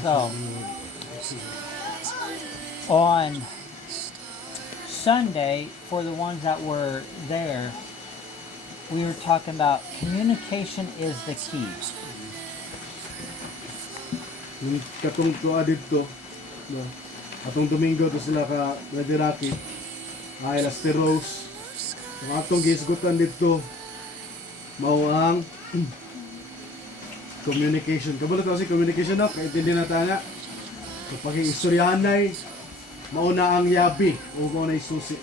So, on Sunday, for the ones that were there, we were talking about communication is the key. Yung katong tuwa dito, no? Atong Domingo to sila ka nadiraki, ay Las Rose. Ang atong gisgutan dito, mao ang communication. Kabalo to si communication no, kaintindi na tana. So pag-iistoryahanay, mauna ang yabi o mauna ang susi.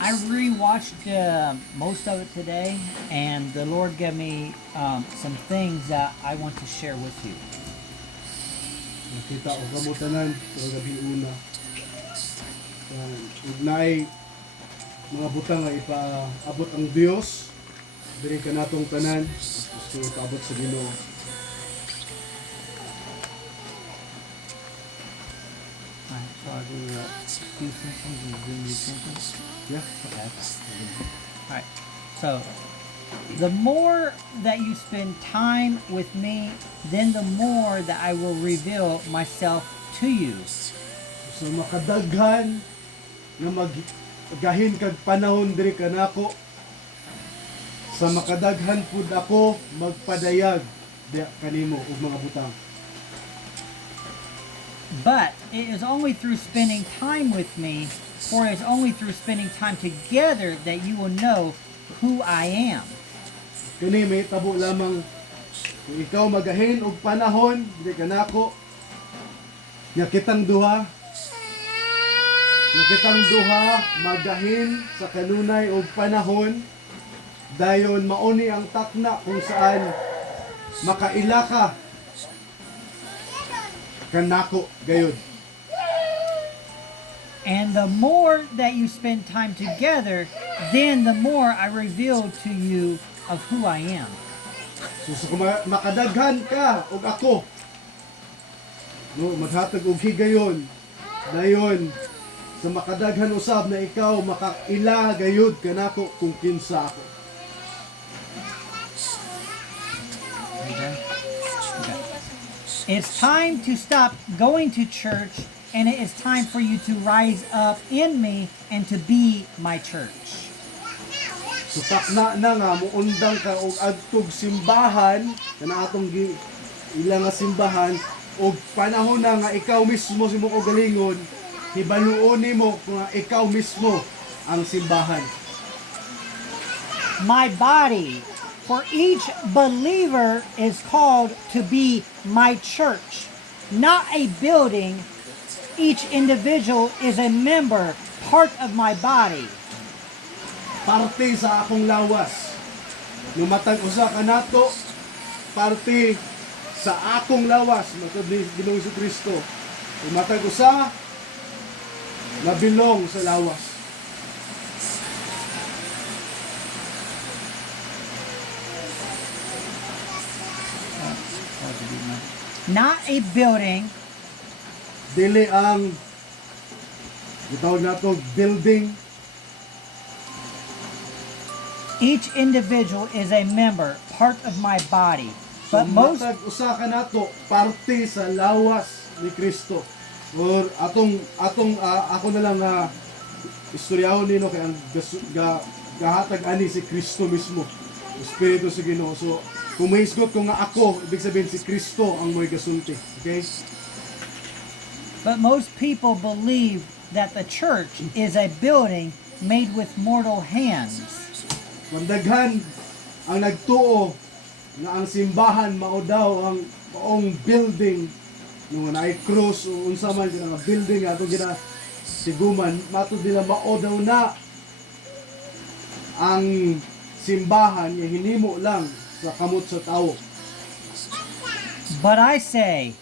I rewatched most of it today, and the Lord gave me some things that I want to share with you. Nakita ko kamutanan sa gabi una. Ugnay mga butang nga ipaabot ang Dios diri ka natong tanan gusto ipaabot sa Ginoo. Alright, so I'll do a few sentences and do new sentence. Yeah. Okay. Alright, so the more that you spend time with me, then the more that I will reveal myself to you. So makadaghan nga magahin kag panahon diri kanako. Sa makadaghan pud ako magpadayag diha kanimo og mga butang. But it is only through spending time with me, for it is only through spending time together that you will know who I am. Kini may tabo lamang kung ikaw magahin og panahon diri kanako nga kitang duha magahin sa kanunay og panahon dayon mauni ang takna kung saan makaila ka kanako gayud. And the more that you spend time together, then the more I reveal to you of who I am. So kung makadaghan ka og ako, no, maghatag og higayon, dayon sa makadaghan usab na ikaw makaila gayud kanako kung kinsa ako. Okay. It's time to stop going to church, and it is time for you to rise up in me and to be my church. So takna na nga muundang ka og adtog simbahan kana atong ilang nga simbahan og panahon na nga ikaw mismo si mo galingon hibaluon nimo nga ikaw mismo ang simbahan. My body for each believer is called to be my church, not a building. Each individual is a member, part of my body. Parte sa akong lawas. Numatag usa ka nato, parte sa akong lawas, matod ni Ginoong Jesucristo. Numatag usa na bilong sa lawas. Not a building. Dili ang gitawag nato building. Each individual is a member, part of my body. So But most matag usa ka nato parte sa lawas ni Kristo. Or ako na lang istoryahon nino kay ang gahatag ani si Kristo mismo. Espiritu sa Ginoo. So kung mahisgot ko nga ako, ibig sabihin si Kristo ang mo'y gasulti. Okay? But most people believe that the church is a building made with mortal hands. Mandaghan ang nagtuo na ang simbahan mao daw ang maong building nung naay cross o unsa man nga building ato gina siguman matud nila mao daw na ang simbahan nga hinimo lang sa kamot sa tawo. But I say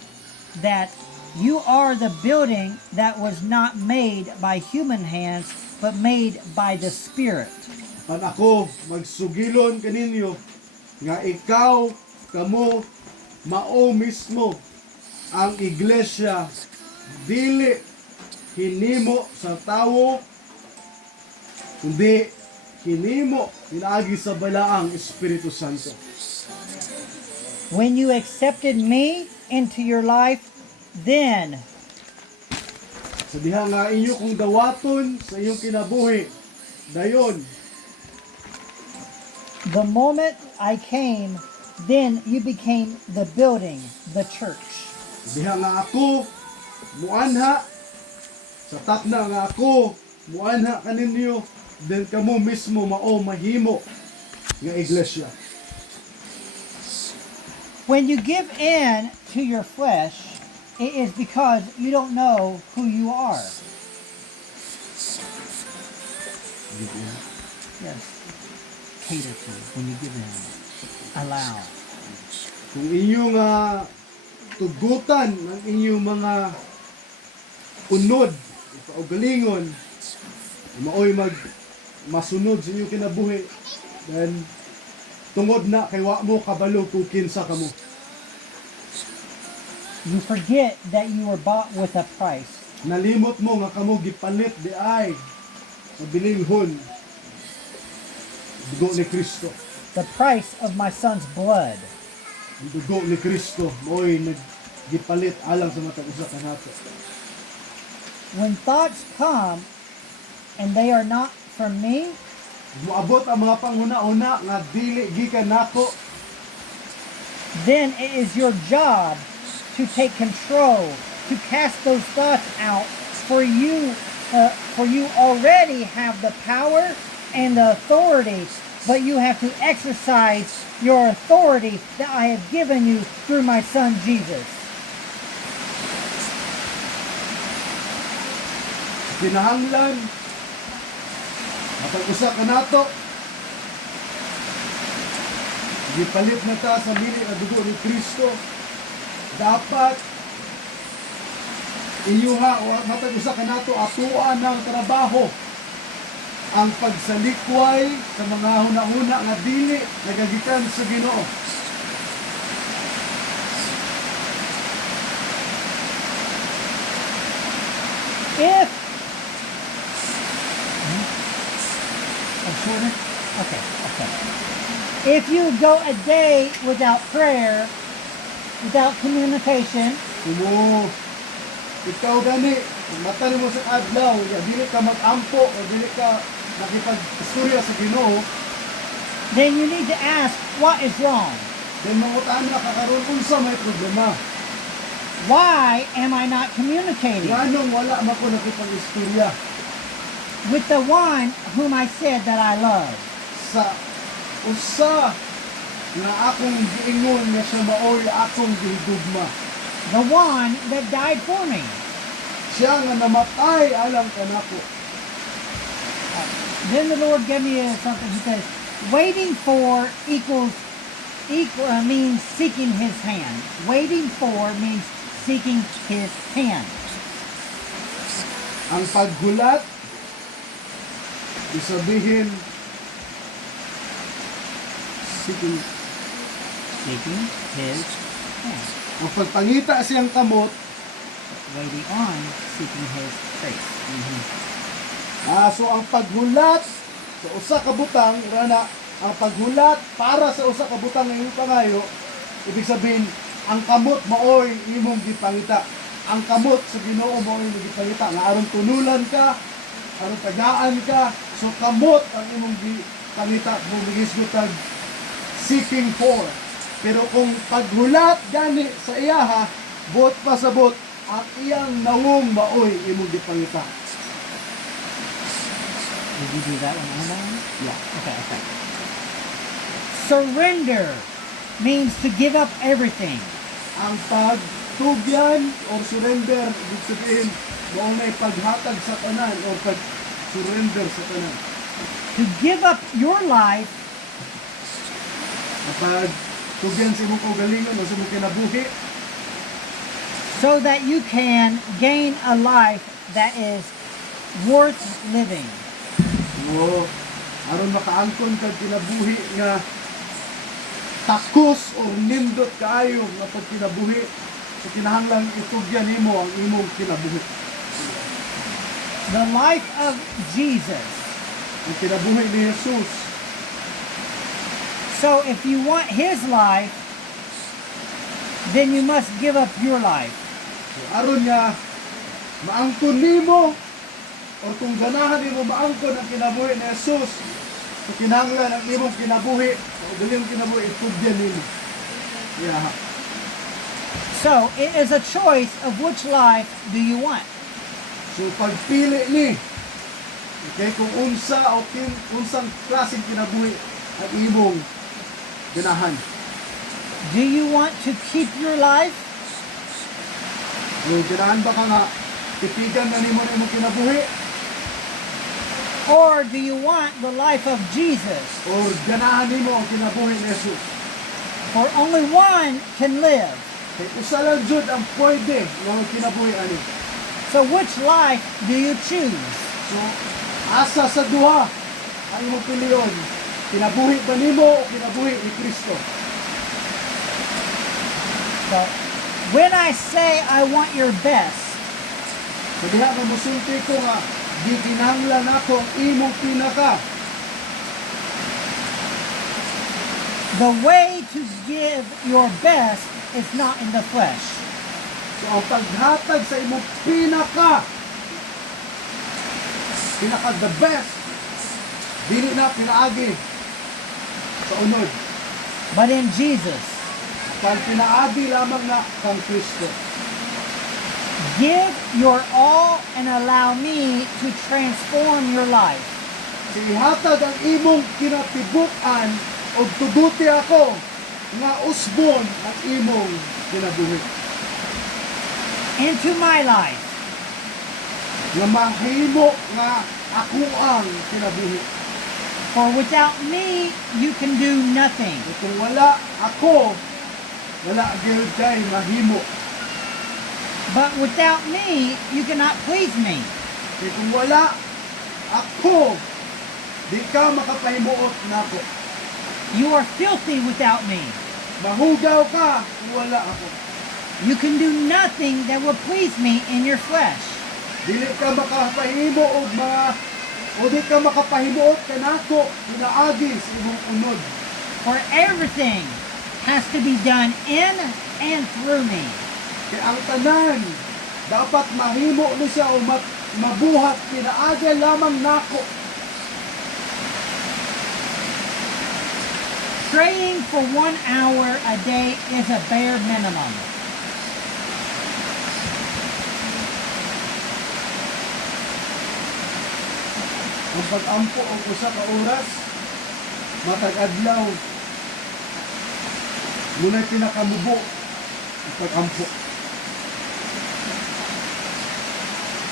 that you are the building that was not made by human hands, but made by the Spirit. Pan ako magsugilon kaninyo nga ikaw kamo mao mismo ang iglesia dili hinimo sa tawo kundi hinimo pinaagi sa balaang Espiritu Santo. When you accepted me into your life, then Sa diha nga inyo kung dawaton sa inyong kinabuhi, dayon, the moment I came, then you became the building, the church. diha nga ako, muanha, sa takna nga ako, muanha kaninyo, then kamo mismo mao mahimo nga iglesia. When you give in to your flesh, it is because you don't know who you are. Yes. Cater to when you give in. Allow. Kung inyo nga tugutan ang inyong mga unod, kaugalingon, maoy masunod sa inyong kinabuhi, then tungod na kay wa mo kabalo kung kinsa kamo. You forget that you were bought with a price. Nalimot mo nga kamo gipalit di ay sa bilinghon dugo ni Kristo. The price of my son's blood. Ang dugo ni Kristo mo'y naggipalit alang sa matag usa kanato. When thoughts come and they are not from me, Moabot ang mga panguna-una nga dili gikan nako, then it is your job to take control, to cast those thoughts out. For you already have the power and the authority, but you have to exercise your authority that I have given you through my son Jesus. kinahanglan matag usa kanato gipalit na ta sa mili nga dugo ni Kristo. Dapat inyuha o matag usa kanato atuan ng trabaho ang pagsalikway sa mga hunahuna nga dili nagagikan sa Ginoo. If shorter? Okay. If you go a day without prayer, without communication, Kumo ikaw gani mata mo sa adlaw ya dili ka mag-ampo o dili ka nakipag-istorya sa Ginoo, then you need to ask, what is wrong? then mangutaan na kakaroon unsa may problema. Why am I not communicating Nganong wala man ko nakipag-istorya with the one whom I said that I love? sa usa nga akong giingon nga siya maoy akong gihigugma, The one that died for me. siya nga namatay alang kanako. Then the Lord gave me something. He says, waiting for means seeking his hand. Waiting for means seeking his hand. Ang paghulat isabihin seeking. Seeking his hand. Ang pagpangita siyang kamot, Waiting on seeking his face. so ang paghulat sa usa ka butang rana, ang paghulat para sa usa ka butang nga imong pangayo, ibig sabihin ang kamot maoy imong gipangita. Ang kamot sa Ginoo maoy imong gipangita nga aron tunulan ka, aron tagaan ka. So kamot ang imong gipangita mo migisgutag seeking for. Pero kung paghulat gani sa iyaha, buot pa sa buot, ang iyang nawong maoy imong gipangita. Did you do that one? Yeah. Okay. Surrender means to give up everything. Ang pagtugyan or surrender, ibig sabihin, mao may paghatag sa tanan o pag-surrender sa tanan. To give up your life Kapag tugyan sa imong kaugalingon o sa imong kinabuhi, so that you can gain a life that is worth living. o aron makaangkon kag kinabuhi nga takos o nindot kaayo nga pagkinabuhi, so kinahanglan itugyan nimo ang imong kinabuhi. The life of Jesus ang kinabuhi ni Jesus. So if you want his life, then you must give up your life. So aron nga maangkon nimo o kung ganahan nimo maangkon ang kinabuhi ni Jesus, so kinahanglan ang imong kinabuhi o galing kinabuhi itudyan nimo. Yeah. So it is a choice of which life do you want. So pagpili ni, okay, kung unsang klaseng kinabuhi ang imong ganahan. Do you want to keep your life, Yung ganahan ba ka nga titigan na nimo imong kinabuhi or do you want the life of Jesus? o ganahan nimo ang kinabuhi ni Jesus? For only one can live. Kay usa lang jud ang pwede nga kinabuhi ani. So which life do you choose? So asa sa duha ang imong piliyon? Kinabuhi ba nimo o kinabuhi ni Kristo? So when I say I want your best, So diha nga musulti ko nga di kinahanglan nako ang imong pinaka. the way to give your best is not in the flesh. So ang paghatag sa imong pinaka the best dili na pinaagi sa unod. But in Jesus. Kang pinaagi lamang na kang Kristo. Give your all and allow me to transform your life. So ihatag ang imong kinatibuk-an o tuguti ako nga usbon ang imong kinabuhi. Into my life. Nga mahimo nga ako ang kinabuhi. For without me, you can do nothing. So kung wala ako, wala gyud kay mahimo. But without me, you cannot please me. Kaya kung wala ako, di ka makapahimuot nako. You are filthy without me. Mahugaw ka kung wala ako. You can do nothing that will please me in your flesh. Dili ka makapahimo og mga o di ka makapahimuot kanako pinaagi sa imong unod. For everything has to be done in and through me. Kaya ang tanan dapat mahimo ni siya o mabuhat pinaagi lamang nako. Praying for 1 hour a day is a bare minimum. Ang pag-ampo og usa ka oras matag adlaw muna'y pinakamubo ang pag-ampo.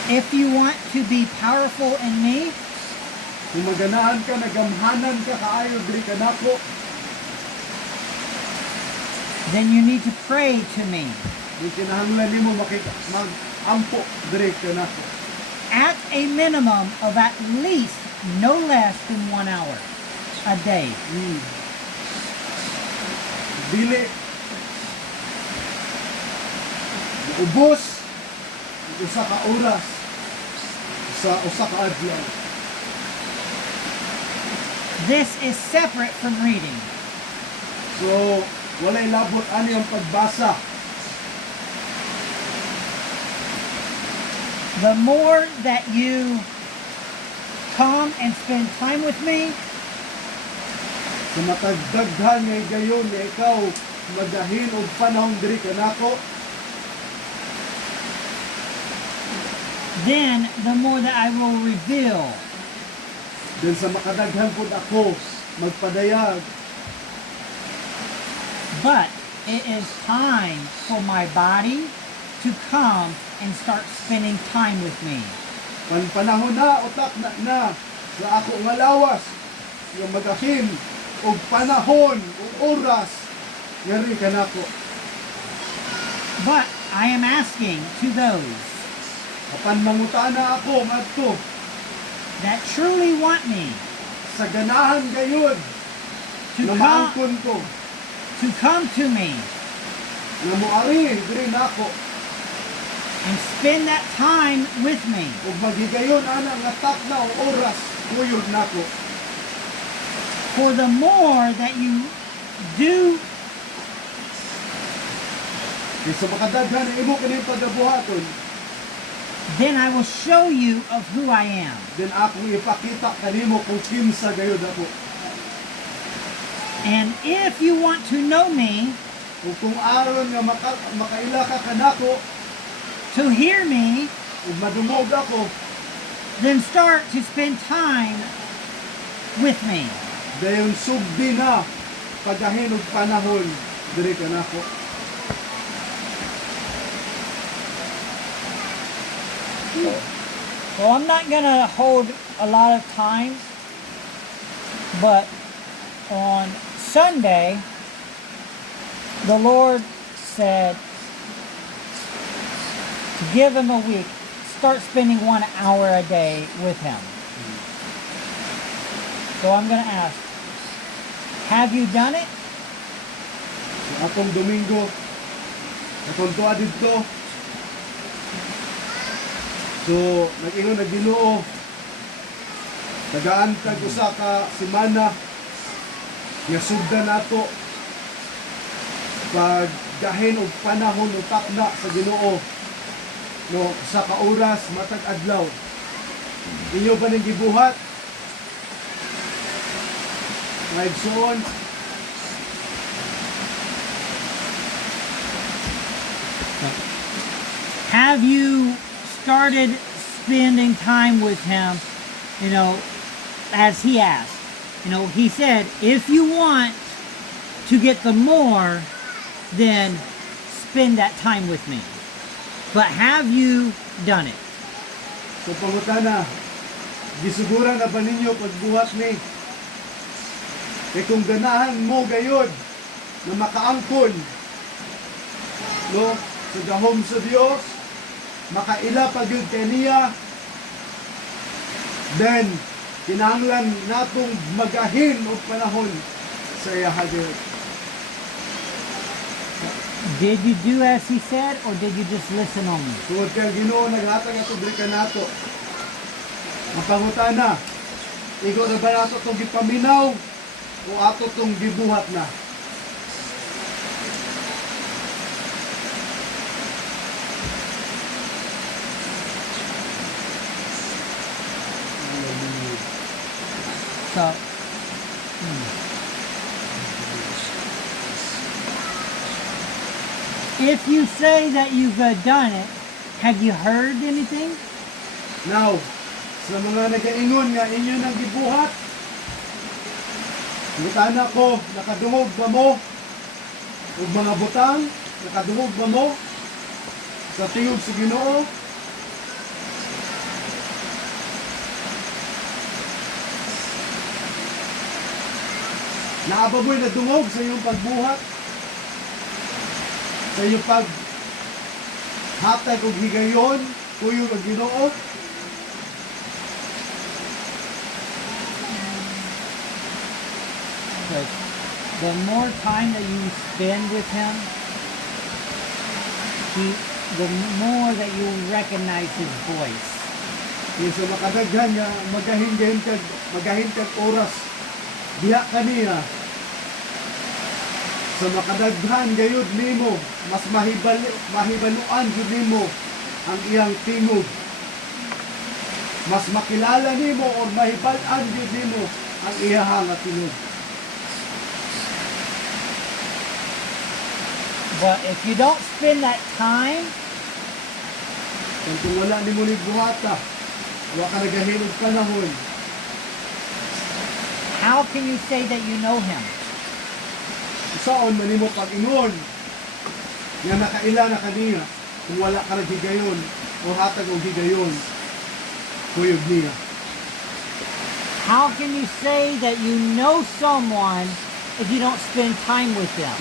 If you want to be powerful in me, Kung maganahan ka, nagamhanan ka kaayo diri kanako, then you need to pray to me. di kinahanglan nimo mag-ampo diri kanako. At a minimum of at least no less than 1 hour a day. Dili ubos usa ka oras sa usa ka adlaw. This is separate from reading. So walay labot ani ang pagbasa. The more that you come and spend time with me, Sa matagdaghan nga gayon nga ikaw magahin og panahon diri kanako, then the more that I will reveal then sa makadaghan pud ako magpadayag. But it is time for my body to come and start spending time with me. Panahon na utak na sa ako nga lawas nga magahin og panahon og oras ngari kanako. But I am asking to those Apan mangutana ako ngadto that truly want me sa ganahan gayud to na come, maangkon ko to come to me. na moari diri nako. and spend that time with me. ug maghigayon ana nga takna o oras kuyog nako. For the more that you do, Kay sa makadaghan ang imo kining pagabuhaton, then I will show you of who I am. then akong ipakita kanimo kung kinsa gayud ako. And if you want to know me, Ug kung aron nga makaila ka kanako to hear me, ug madungog ako, then start to spend time with me. dayon sugdi na pagahin og panahon diri kanako. Well, I'm not going to hold a lot of time, but on Sunday, the Lord said to give him a week, start spending 1 hour a day with him. So I'm going to ask, have you done it? Sa atong Domingo, atong tuwa dito. So, nag-ingon na Ginoo, tagaan kag usa ka semana nga sugdan nato pagdahin og panahon o takna sa Ginoo no sa ka oras matag adlaw. Inyo ba ning gibuhat? May igsoon. Have you started spending time with him, as he asked? He said, if you want to get the more, then spend that time with me. But have you done it? So pangutana, gisugura na ba ninyo pagbuhat ni? Kay kung ganahan mo gayod na makaangkon no sa gahom sa Dios, makaila pagyud kay niya, then kinahanglan natong magahin og panahon sa iya hagit. Did you do as he said, or did you just listen only? Tungod kay Ginoo naghatag ato diri kanato. Ang pangutana, igo na ba nato tong gipaminaw o ato tong gibuhat na? So, if you say that you've done it, have you heard anything? Now, sa mga nagaingon nga inyo nang gibuhat, butana ko, nakadungog ba mo? Ug mga butang, nakadungog ba mo? Sa tingog sa Ginoo? Naababoy na dungog sa iyong pagbuhat? Sa iyong hatag og higayon, kuyog ang Ginoo? But the more time that you spend with him, the more that you recognize his voice. Yung sa makadaghan nga magahin kag oras diha kaniya. Sa makadaghan gayud nimo, mas mahibaluan jud nimo ang iyang tingog. Mas makilala nimo o mahibal-an jud nimo ang iyang nga tingog. But if you don't spend that time, Kung wala nimo ni buhata, wa ka nagahinog panahon, how can you say that you know him? saon man nimo pag-ingon nga nakaila na kaniya kung wala ka naghigayon o hatag og higayon kuyog niya. How can you say that you know someone if you don't spend time with them?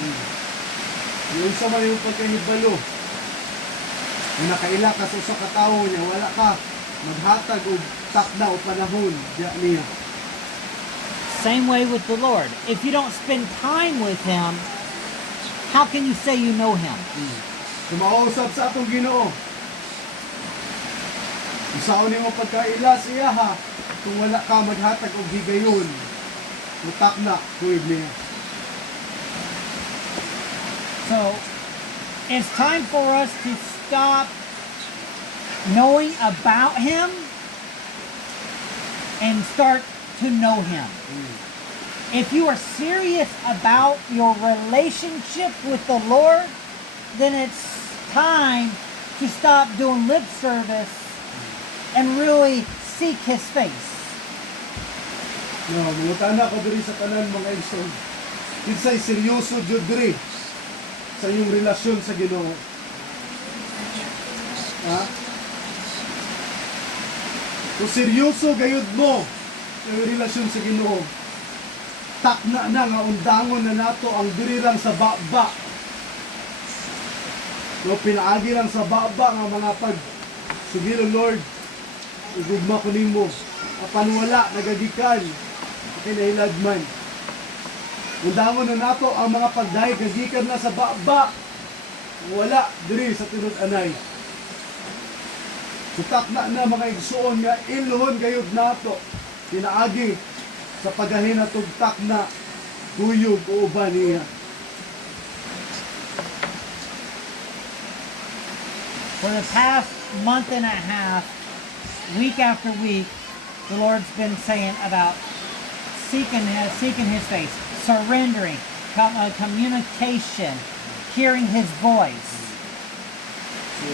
Yung sa man yung pagkahibalo na nakaila ka sa usa ka tawo niya, wala ka maghatag og takda o panahon diya niya. Same way with the Lord. If you don't spend time with him, how can you say you know him? Kung mausap sa atong Ginoo, Usaon nimo pagkaila siya ha. Kung wala ka maghatag og higayon, utak na kuig niya. So it's time for us to stop knowing about him and start to know him. If you are serious about your relationship with the Lord, then it's time to stop doing lip service and really seek his face. No, mangutana ko diri sa tanan mga igsoon. Kinsay seryoso jud diri sa iyong relasyon sa Ginoo. Ha? Kung seryoso gayud mo sa iyong relasyon sa Ginoo, takna na nga undangon na nato ang diri lang sa baba. No, pinaagi lang sa baba nga mga pag sugilo Lord, igugma ko nimo. Apan wala nagagikan kinahilad man. Undangon na nato ang mga pagdahig gagikan na sa baba. Wala diri sa tinud anay. Sutak na mga igsuon nga ilhon gayud nato pinaagi sa paghahinatog takna kuyog o uban niya. For the past month and a half, week after week, the Lord's been saying about seeking his face, surrendering, communication, hearing his voice. So,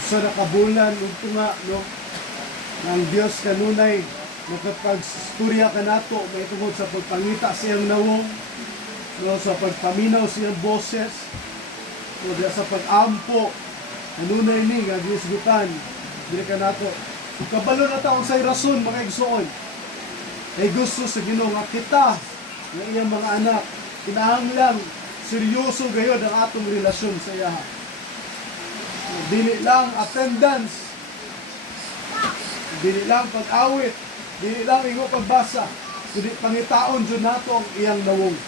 usa na kabulan ug nga no ng Dios kanunay nakapag-istorya kanato may tungod sa pagpangita siyang nawong no sa pagpaminaw siyang boses no sa pag-ampo kanunay ni nga gisgutan dili kanato kabalo na ta unsay rason mga igsoon ay gusto sa Ginoo nga kita nga iyang mga anak kinahanglan seryoso gayud ang atong relasyon sa iya. Dili lang attendance, dili lang pag-awit, dili lang ingo pagbasa, kundi pangitaon jud nato ang iyang nawong.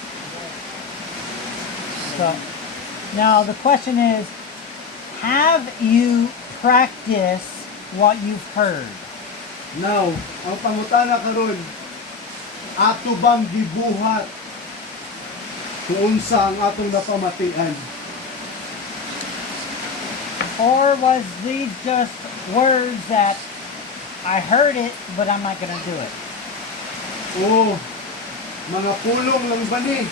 So, now the question is, have you practiced what you've heard? Now, ang pangutana karon, ato bang gibuhat kung unsa ang atong napamatian? Or was these just words that I heard it, but I'm not going to do it? O, mga pulong lang ba ni?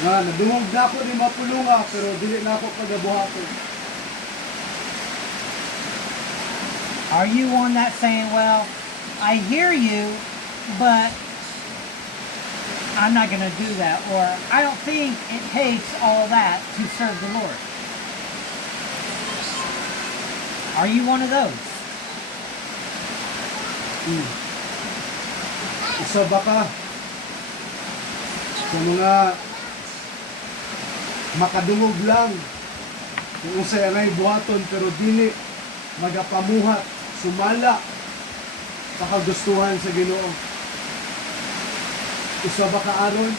Nga, nadungog na ako ni mapulunga, pero dili na ako pagabuhaton. Are you one that saying, well, I hear you, but I'm not going to do that, or I don't think it takes all that to serve the Lord? Are you one of those? Isa ba ka sa mga makadungog lang kung unsay angay buhaton pero dili magapamuhat sumala sa kagustuhan sa Ginoo? Isa ba ka aron?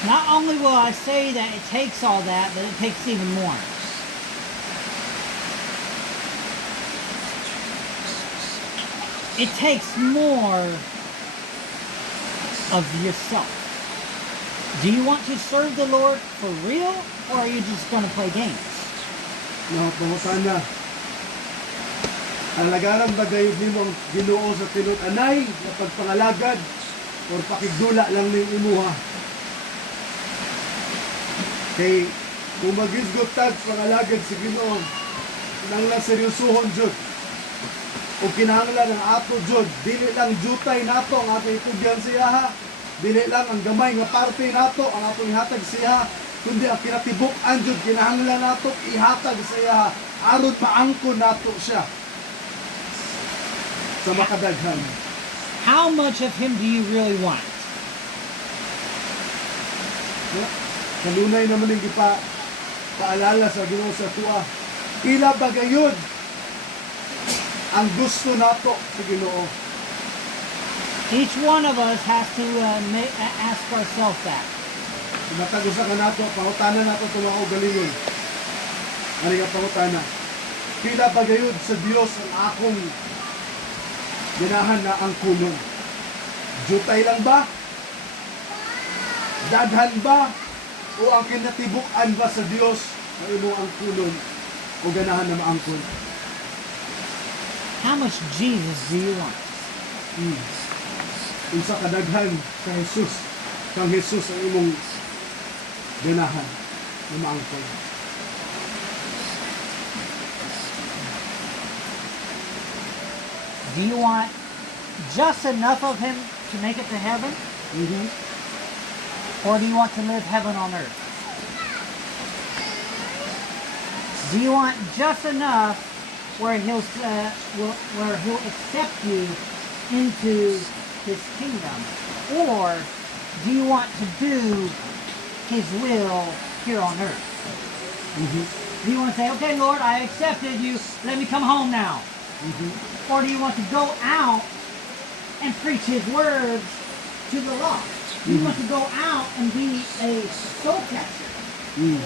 Not only will I say that it takes all that, but it takes even more. It takes more of yourself. Do you want to serve the Lord for real, or are you just going to play games? Pangutan na. Alagaran ba gayud nimo ang Ginoo sa tinud anay na pagpangalagad o pakigdula lang ning imuha? Kay kung mag-isgot tag pangalagad si Ginoo, kinahanglan seryosohon jud. O kinahanglan ang ato jud, dili lang jutay nato ang atong itugyan siya ha. Dili lang ang gamay nga parte nato ang atong ihatag siya, kundi ang kinatibuk-an jud kinahanglan nato ihatag siya aron maangkon nato siya sa makadaghan. How much of Him do you really want? Kanunay naman yung paalala sa Ginoo sa tuwa. Ila bagayod ang gusto nato sa Ginoo. Each one of us has to ask ourselves that. Matag-usa ka nato, pangutana nato itong mga ugalingon. Ano nga pangutana? Pila ba gayud sa Dios ang akong ganahan na ang kulon? Jutay lang ba? Daghan ba? O ang kinatibuk-an ba sa Dios na imo ang kulon o ganahan na maangkon? How much Jesus do you want? Unsa kadaghan sa Jesus, kang Jesus ang imong ganahan na maangkon? Do you want just enough of him to make it to heaven? Or do you want to live heaven on earth? Do you want just enough where he'll accept you into his kingdom? Or do you want to do his will here on earth? Do you want to say, okay, Lord, I accepted you. Let me come home now. Or do you want to go out and preach his words to the lost? Do you want to go out and be a soul catcher?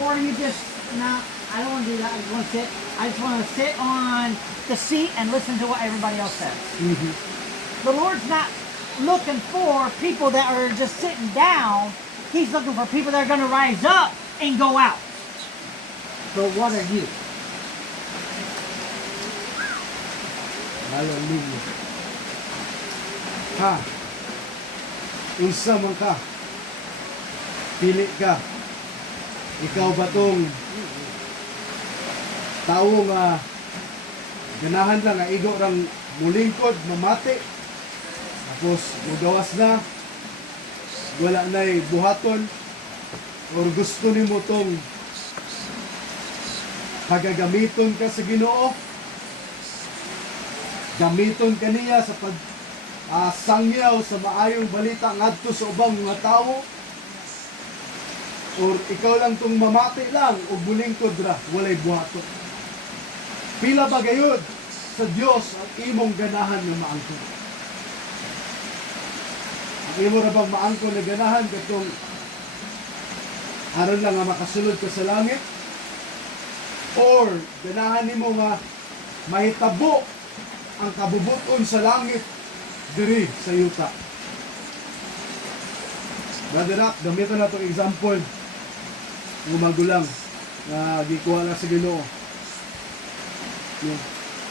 Or you just, no, I don't want to do that. I just want to sit on the seat and listen to what everybody else says. The Lord's not looking for people that are just sitting down. He's looking for people that are going to rise up and go out. But what are you? Hallelujah. Ha? Unsa man ka? Pili ka. Ikaw ba tong tao nga ganahan lang nga igo rang mulingkod, mamati, tapos magawas na, wala na'y buhaton, or gusto nimo tong pagagamiton ka sa Ginoo, gamiton ka niya sa sangyaw sa maayong balita ngadto sa ubang mga tao, or ikaw lang tong mamati lang o bulingkod ra walay buhaton? Pila ba gayud sa Dios ang imong ganahan nga maangkon? Ang imo ra bang maangkon na ganahan katong aron lang nga makasulod ka sa langit, or ganahan nimo nga mahitabo ang kabubuton sa langit diri sa yuta? Brother Rock, gamitan na itong example ng magulang na gikuha lang sa Ginoo.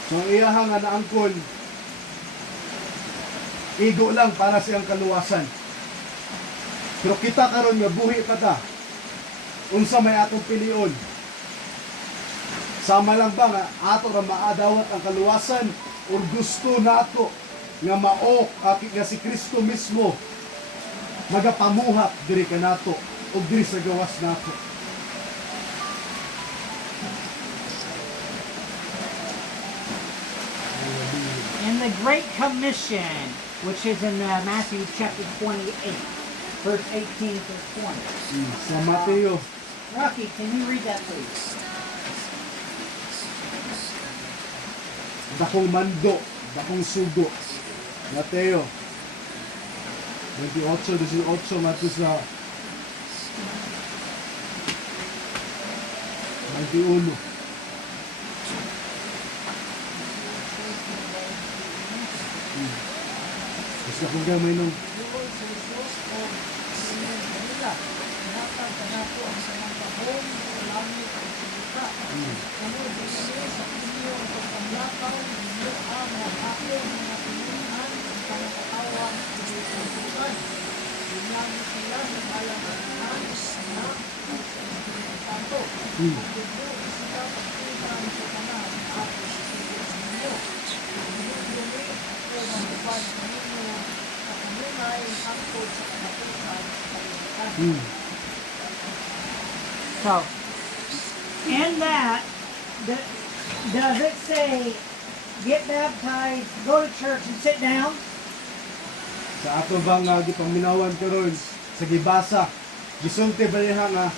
So ang iyahang nga naangkon, igo lang para siyang kaluwasan. Pero kita karon nga buhi pa ta, unsa may atong pilion? Sama lang ba nga ato ra maadawat ang kaluwasan, o gusto nato nga mao nga si Kristo mismo magapamuhat diri kanato o diri sa gawas nato? In the Great Commission, which is in Matthew chapter 28, verse 18 to 20. Sa Mateo, Rocky, can you read that please? dakong mando, dakong sugo. Mateo 28:18 mato sa 21. Basta kung gamay nung So, in that, does it say, get baptized, go to church, and sit down? sa ato bang gipaminawan karon sa gibasa, gisulti ba niya nga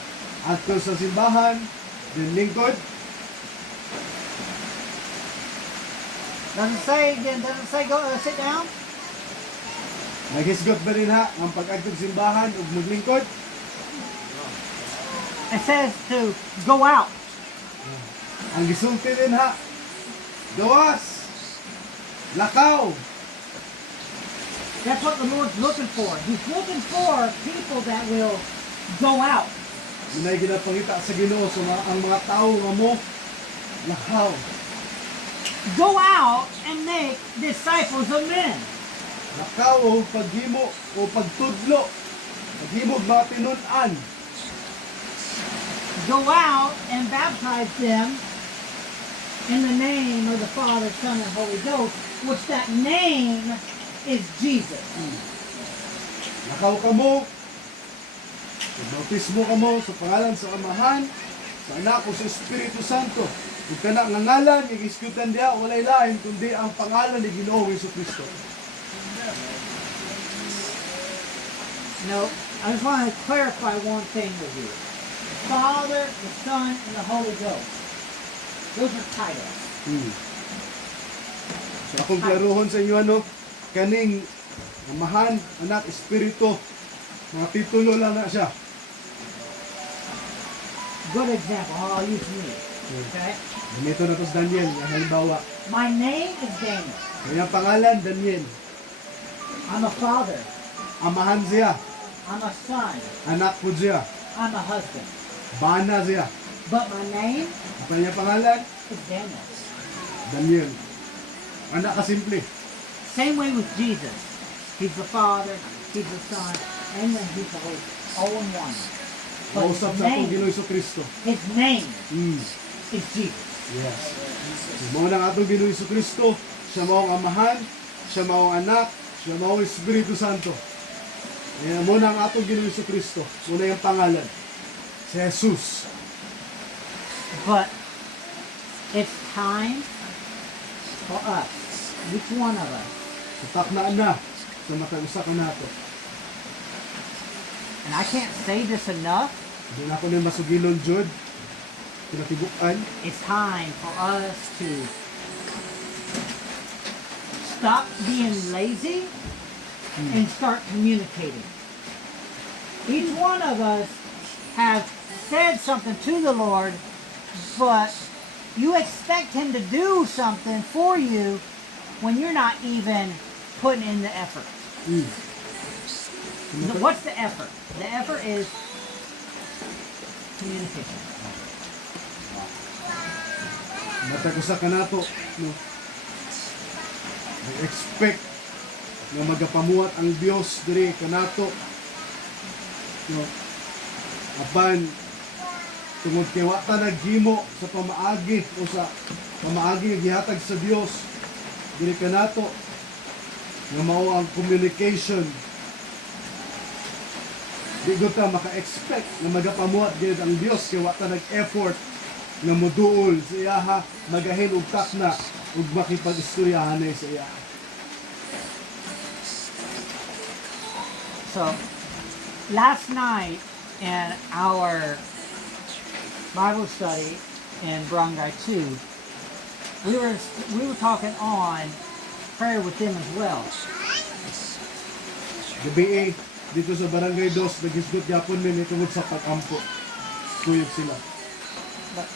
adto sa simbahan, din lingkod? Does it say go sit down? Naghisgot ba rin ha ang pag-adto sa simbahan ug maglingkod? It says to go out. Ang gisulti din ha, gawas, lakaw. That's what the Lord's looking for. He's looking for people that will go out. Minay ginapangita sa Ginoo so ang mga tao nga mo, lakaw. Go out and make disciples of men. Lakaw o paghimo o pagtudlo, paghimo mga tinun-an. Go out and baptize them in the name of the Father, Son, and Holy Ghost, which that name is Jesus. Lakaw ka mo, bautismo ka mo sa pangalan sa Amahan, sa Anak o sa Espiritu Santo. Kung ka na ngalan, i-executan diya, walay lain, kundi ang pangalan ni Ginoong Jesucristo. No, I just want to clarify one thing with you. The Father, the Son, and the Holy Ghost. Those are titles. So akong klaruhon sa inyo ano, kaning Amahan, Anak, Espiritu, mga titulo lang na siya. Good example. I'll use me. Okay? Ganito na to sa Daniel, ang halimbawa. My name is Daniel. Kanyang pangalan, Daniel. I'm a father. Amahan siya, I'm a son. anak po siya, I'm a husband. bana siya. But my name Ang kanyang pangalan, is Daniel. Daniel. Anak ka simple. Same way with Jesus. He's the Father, He's the Son, and then He's the Holy Ghost. All in one. But Mausap His sa itong name, Ginoong Kristo. His name is Jesus. Yes. So, mao nang atong Ginoong Kristo, siya mao ang Amahan, siya mao ang Anak, siya mao ang Espiritu Santo. Kaya mo nang atong Ginoong Kristo, muna yung pangalan, si Jesus. But it's time for us, each one of us, Tatak na sa matag-usa ka nato. and I can't say this enough, Hindi na ako na masugilon, Jud. Pinatibukan. it's time for us to stop being lazy and start communicating. Each one of us have said something to the Lord, but you expect Him to do something for you when you're not even putting in the effort. What's the effort? The effort is communication. Matag-usa ka nato, no? I-expect na magapamuhat ang Dios diri kanato, no? Apan tungod kay wa ta naghimo sa pamaagi o sa pamaagi nga gihatag sa Dios diri kanato nga mao ang communication. Di ko ta maka-expect na magapamuhat gid ang Dios kay wa ta nag-effort nga moduol sa iyaha, magahin og takna ug makipag-istoryahan sa iya. So, last night in our Bible study in Barangay 2, we were talking on prayer with them as well. Gabi dito sa Barangay 2, nagisgot yapon min tungod sa pag-ampo. Kuyog sila. But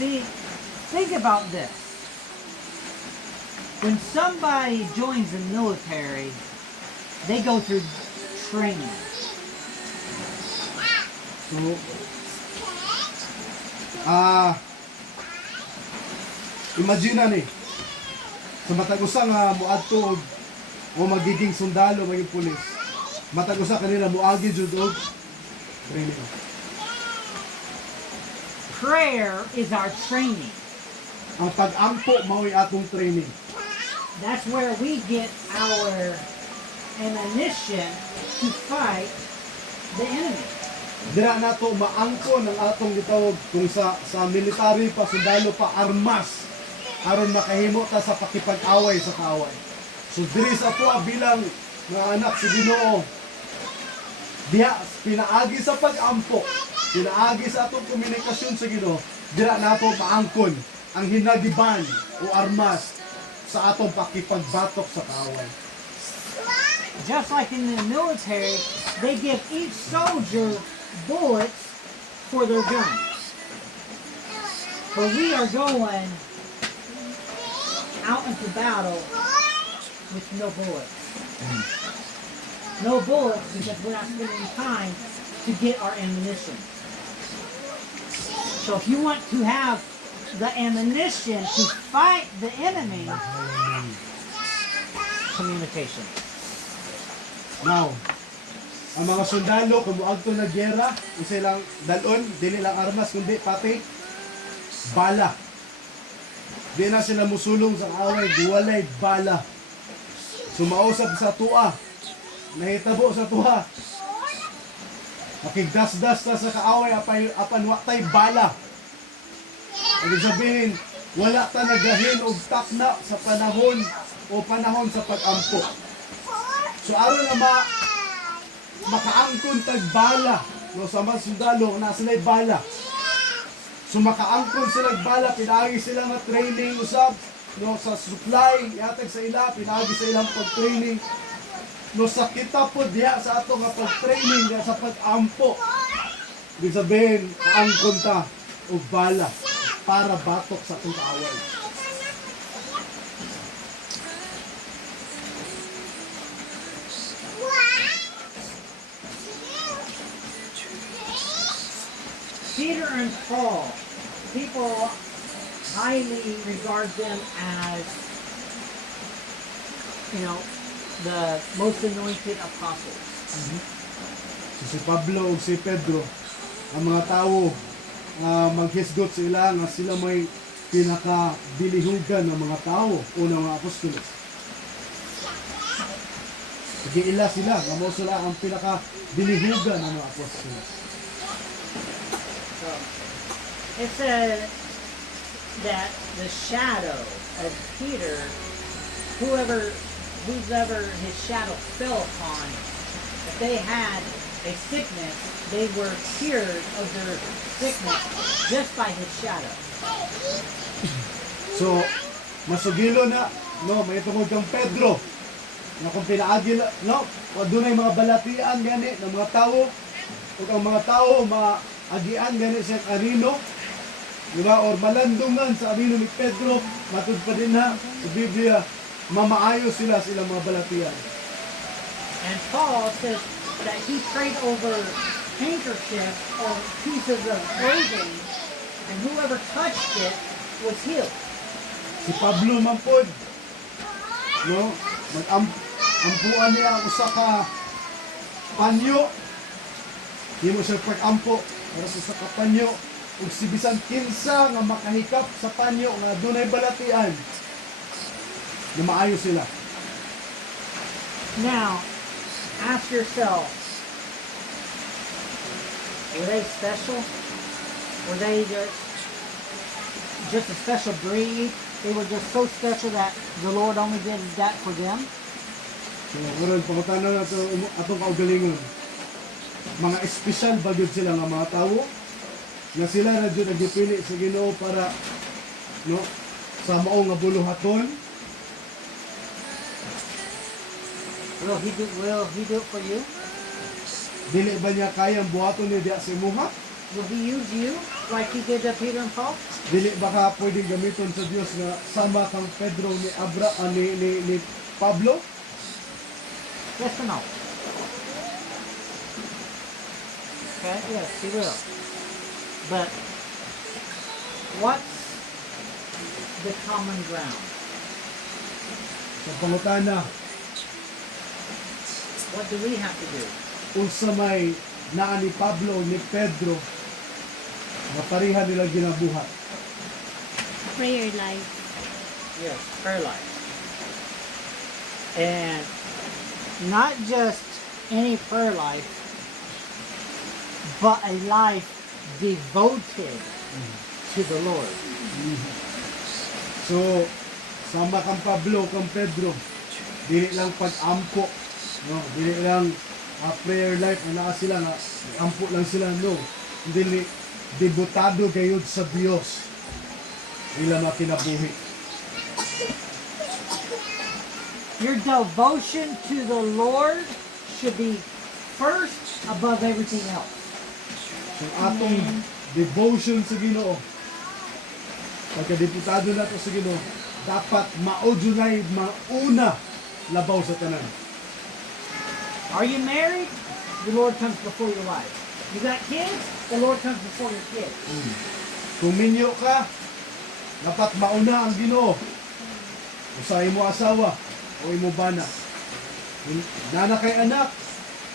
see, think about this. When somebody joins the military, they go through training. So, imagine na ni, sa matag-usa nga muadto o magiging sundalo, maging pulis, matag-usa kanila muagi jud og training. Prayer is our training. Ang pag-ampo mao'y atong training. That's where we get our ammunition to fight the enemy. Dira nato maangkon ang atong gitawag kung sa military pa, sundalo pa, armas aron makahimo ta sa pakipag-away sa kaaway. So diri sa ato bilang mga anak sa Ginoo, diha pinaagi sa pag-ampo, pinaagi sa atong komunikasyon sa Ginoo, dira nato maangkon ang hinagiban o armas sa atong pakipagbatok sa kaaway. Just like in the military, they give each soldier bullets for their guns. For we are going out into battle with no bullets. No bullets because we're not spending time to get our ammunition. So if you want to have the ammunition to fight the enemy, communication. Now, ang mga sundalo kung moadto na giyera, isa lang dalon, dili lang armas kundi pati bala. Di na sila musulong sa away, duwalay bala. Sumausap sa tuwa, nahitabo sa tuwa. Makigdas-das ta sa kaaway apan watay bala. Ibig sabihin, wala ta nagahin og takna sa panahon sa pag-ampo. So aron na makaangkon tag bala, no, sa mga sundalo na sila'y bala. So makaangkon sila bala, pinaagi sila nga training usab, no, sa supply yatag sa ila, pinaagi sa ilang pag-training. No, sa kita po diha sa ato nga pag-training diha sa pag-ampo. Ibig sabihin, kaangkon ta og bala para batok sa atong kaaway. Peter and Paul, people highly regard them as, the most anointed apostles. So, si Pablo ug si Pedro, ang mga tao maghisgot sa ila nga sila may pinakabilihugan ng mga tao o ng mga apostolos. Sige ila sila, nga mo sila ang pinakabilihugan ng mga apostolos. So, it says that the shadow of Peter, whoever his shadow fell upon, if they had a sickness, they were cured of their sickness just by his shadow. So, masugilo na, no, may tungod kang Pedro, na kung pinaagil, no, o doon ay mga balatian gani ng mga tao, o ang mga tao maagian gani sa kanino, di ba, or malandungan sa anino ni Pedro, matud pa din na sa Biblia, mamaayo sila sa ilang mga balatian. And Paul says that he prayed over handkerchiefs or pieces of clothing, and whoever touched it was healed. Si Pablo mampod, no, ampuan niya ang usa ka panyo, di mo siya pag-ampo para sa usa ka panyo, ug si bisan kinsa nga makahikap sa panyo nga dunay balatian, na maayo sila. Now, ask yourself, were they special? Were they just a special breed? They were just so special that the Lord only did that for them? So, karon pangutana na ito atong kaugalingon. Mga espesyal ba yun sila nga mga tao? Na sila na dyan nagpili sa Ginoo para, no, sa maong nga buluhaton. Will he do it for you? Dili ba niya kayang buhaton niya diya sa imuha? Will he use you like he did to Peter and Paul? Dili ba ka pwedeng gamiton sa Dios nga sama kang Pedro ni Pablo? Yes or no? Okay, yes, he will. But what's the common ground? Sa pangutana, What do we have to do? unsa may naa ni Pablo ni Pedro na pareha nila ginabuhat. Prayer life. Yes, prayer life. And not just any prayer life, but a life devoted to the Lord. So, sama kang Pablo, kang Pedro, dili lang pag-ampo, no? Dili lang prayer life na naa sila, na ampo lang sila, no? Dili, debutado kayod sa Dios nila makinabuhi. Your devotion to the Lord should be first above everything else. Ang atong devotion sa Ginoo. Pagka-diputado na to sa Ginoo, dapat maudunay mauna labaw sa tanan. Are you married? The Lord comes before your wife. You got kids? The Lord comes before your kids. Kung minyo ka, dapat mauna ang Ginoo. Usa imo asawa o imo bana. Nana kay anak,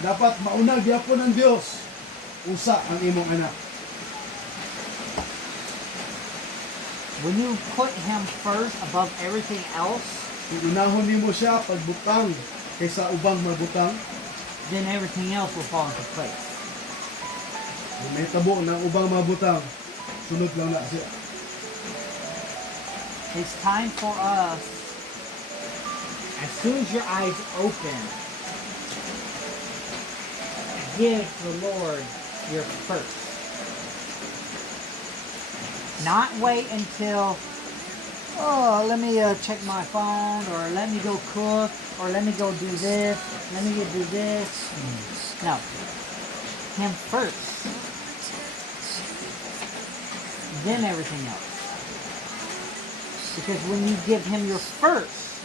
dapat mauna gyapon ang Dios. Usa ang imong anak. When you put Him first above everything else, Kung unahon nimo siya pagbutang kaysa ubang mabutang, then everything else will fall into place. kung may tabo ng ubang mabutang, sunod lang na siya. It's time for us, as soon as your eyes open, give the Lord your first. Not wait until, oh, let me check my phone, or let me go cook, or let me go do this, let me go do this. No. Him first. Then everything else. Because when you give Him your first,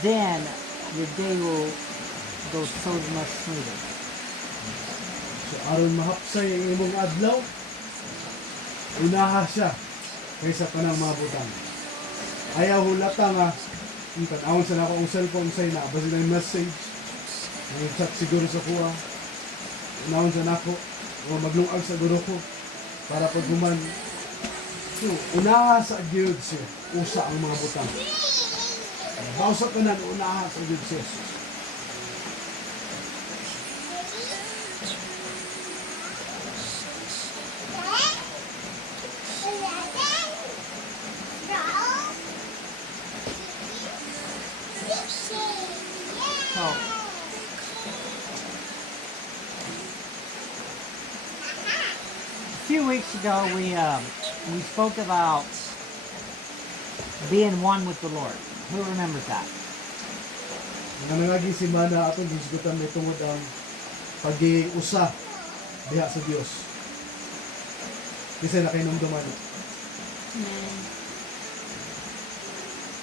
then your day will go so much smoother. So aron mahapsay ang imong adlaw, unaha siya kaysa kanang mga butang. Ayaw hulata nga, yung tanawon sa nako ang cellphone say na, basta na message, ang chat siguro sa kuha, unahon sa nako, o maglungag sa guro ko, para pag human, so, unaha sa Diyos siya, usa ang mga butang. Bawsa ka na, unaha sa Diyos siya. So, a few weeks ago we spoke about being one with the Lord. Who remembers that? Ang nangagi si Mana atong gisgutan may tungod ang pag-iusa diha sa Dios. Kasi na kayo namdaman. Amen.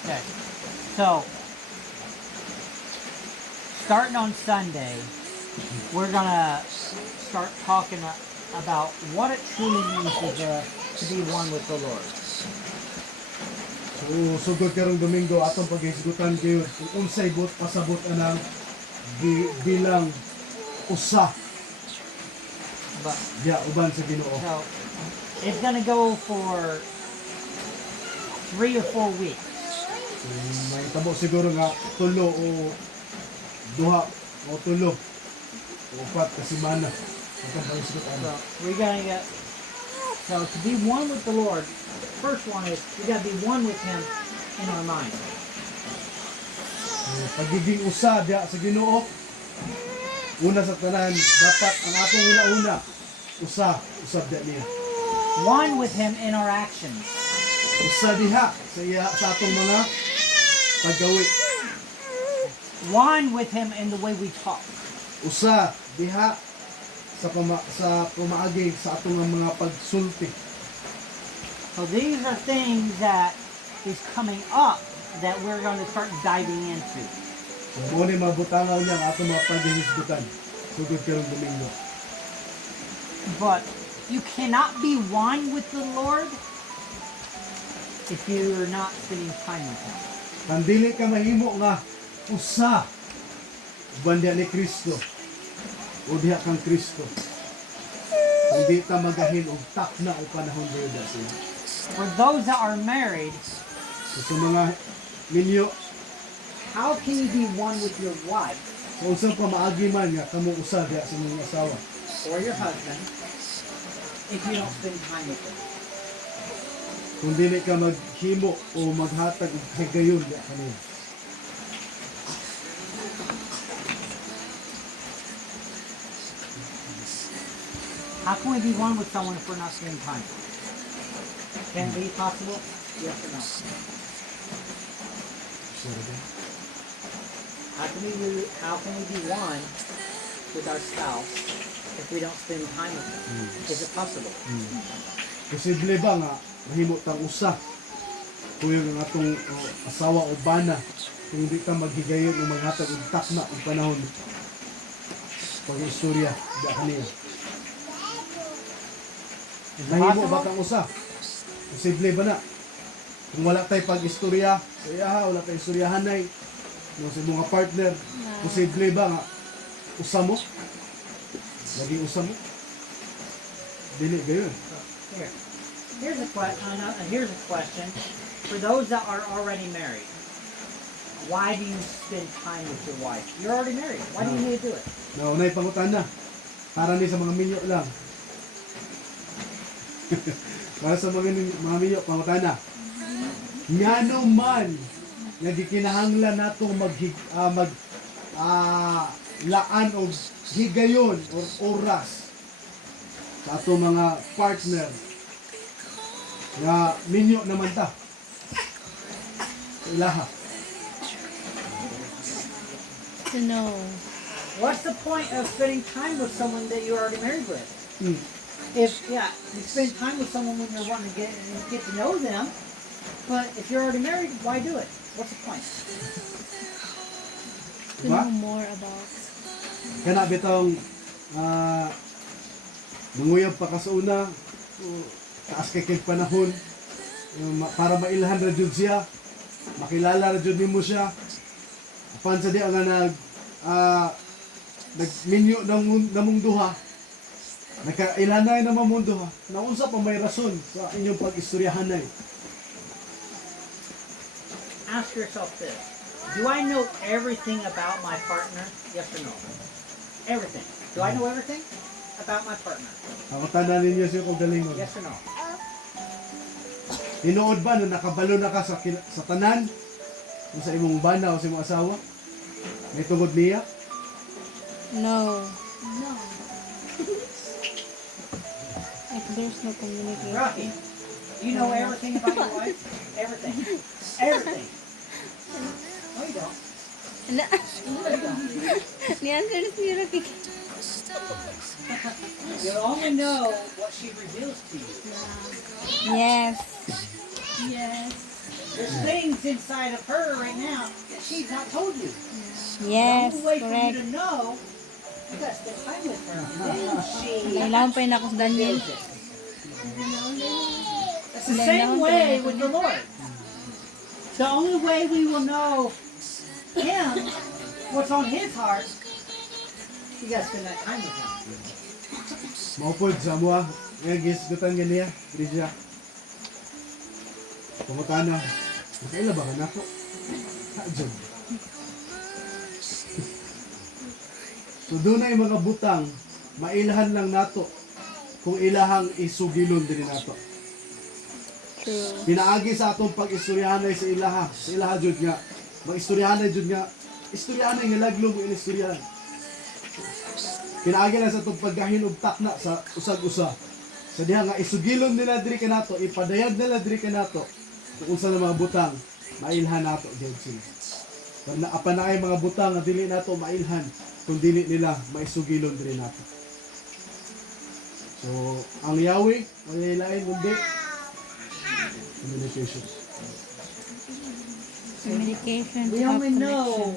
Okay. So, starting on Sunday, we're gonna start talking about what it truly means to be one with the Lord. So, sugod karong Domingo atong pag-isgutan kayo kung unsay pasabot anang bilang usa But diha uban sa Ginoo. so it's gonna go for 3 or 4 weeks. So, may tabo siguro nga tulo o duha o tulo o upat ka semana atong pag-isgutan. So we're gonna get. So to be one with the Lord, first one is we gotta be one with Him in our mind. Pagiging usa diha sa Ginoo, una sa tanan dapat ang atong una-una usa usab diha niya. One with Him in our actions. Usa diha sa atong mga paggawi. One with Him in the way we talk. Usa diha sa pumaagi sa atong mga pagsulti. So these are things that is coming up that we're going to start diving into. So mo ni mabutangaw niya ang atong mga paghihisgutan sugod karong Domingo. But you cannot be one with the Lord if you're not spending time with Him. Kung dili ka mahimo nga usa uban diha ni Kristo o diha kang Kristo, hindi ka magahin og takna o panahon diha siya. For those that are married, So, sa mga minyo, how can you be one with your wife kung saan pa maagi man nga kamo usa diha sa inyong asawa, or your husband if you don't spend time with them? kung dili ka maghimo o maghatag og higayon diha kaniya. How can we be one with someone if we're not spending time? Can it be possible? Yes or no? How can we be one with our spouse if we don't spend time with them? Is it possible? Posible ba nga mahimo tang usa kung yung atong asawa o bana kung di ka maghigayon o maghatag og takna og panahon pag-istorya da kaniya. Mahimo ba kang usa? Posible ba na? Kung wala tay pag-istorya, sa iyaha, wala tay istoryahanay, no, sa mga partner, posible ba nga usa mo? Lagi usa mo? Dili gayon. Here. Here's a question. For those that are already married, why do you spend time with your wife? You're already married. Why do you need to do it? Naunay pangutana. Para ni sa mga minyo lang. Para sa mga minyo, pangutana. Ngano man nga gikinahanglan nato laan og higayon or oras sa ato mga partner nga minyo naman ta. Ilaha. To know. What's the point of spending time with someone that you're already married with? If you spend time with someone when you're wanting to get to know them, but if you're already married, why do it? What's the point? To Diba? know more about. Kana bitong manguyab pa ka sa una, taas kay kay panahon, para mailhan ra jud siya, makilala ra jud nimo siya. Apan sa di nga nagminyo namong duha, nagkailhanay na mamong duha, naunsa pa may rason sa inyong pag-istoryahanay. Ask yourself this. Do I know everything about my partner? Yes or no? Everything. Do I know everything about my partner? Ako tanan ninyo siya kung galingon. Yes or no? Tinuod ba na nakabalo na ka sa tanan? Kung sa imong bana o sa imong asawa? May tungod niya? No. If there's no communication. Rocky, you know everything about your wife? Everything. Everything. No, you don't. Na, ni-answer na si Rocky. You only know what she reveals to you. Yes. There's things inside of her right now that she's not told you. Yes, The only way for you correct. to know, you got to spend time with her. Then she Nailawan pa yun ako sa Daniel. reveals it. It's the same way with the Lord. The only way we will know Him, what's on His heart, you got to spend that time with Him. Maupod sa mua. Ngayon gisgutan nga niya. Bridya. Pumutana. Nakaila ba ka na po? Hadjog. So doon ay mga butang, mailhan lang nato kung ilahang isugilon din nato. True. Pinaagi sa atong pag-istoryahanay sa ilaha jud nga. Mag-istoryahanay jud nga. Istoryahanay nga laglog ang istoryahan. Pinaagi lang sa atong paggahin og takna sa usag-usa. Sa diha nga isugilon nila diri kanato, ipadayag nila diri kanato kung unsa na mga butang mailhan nato jud sila. Pag naapan na ay mga butang nga dili nato mailhan kung dili nila maisugilon diri nato. So, ang Yahweh, ang lain kundi communication. Communication. We have only know,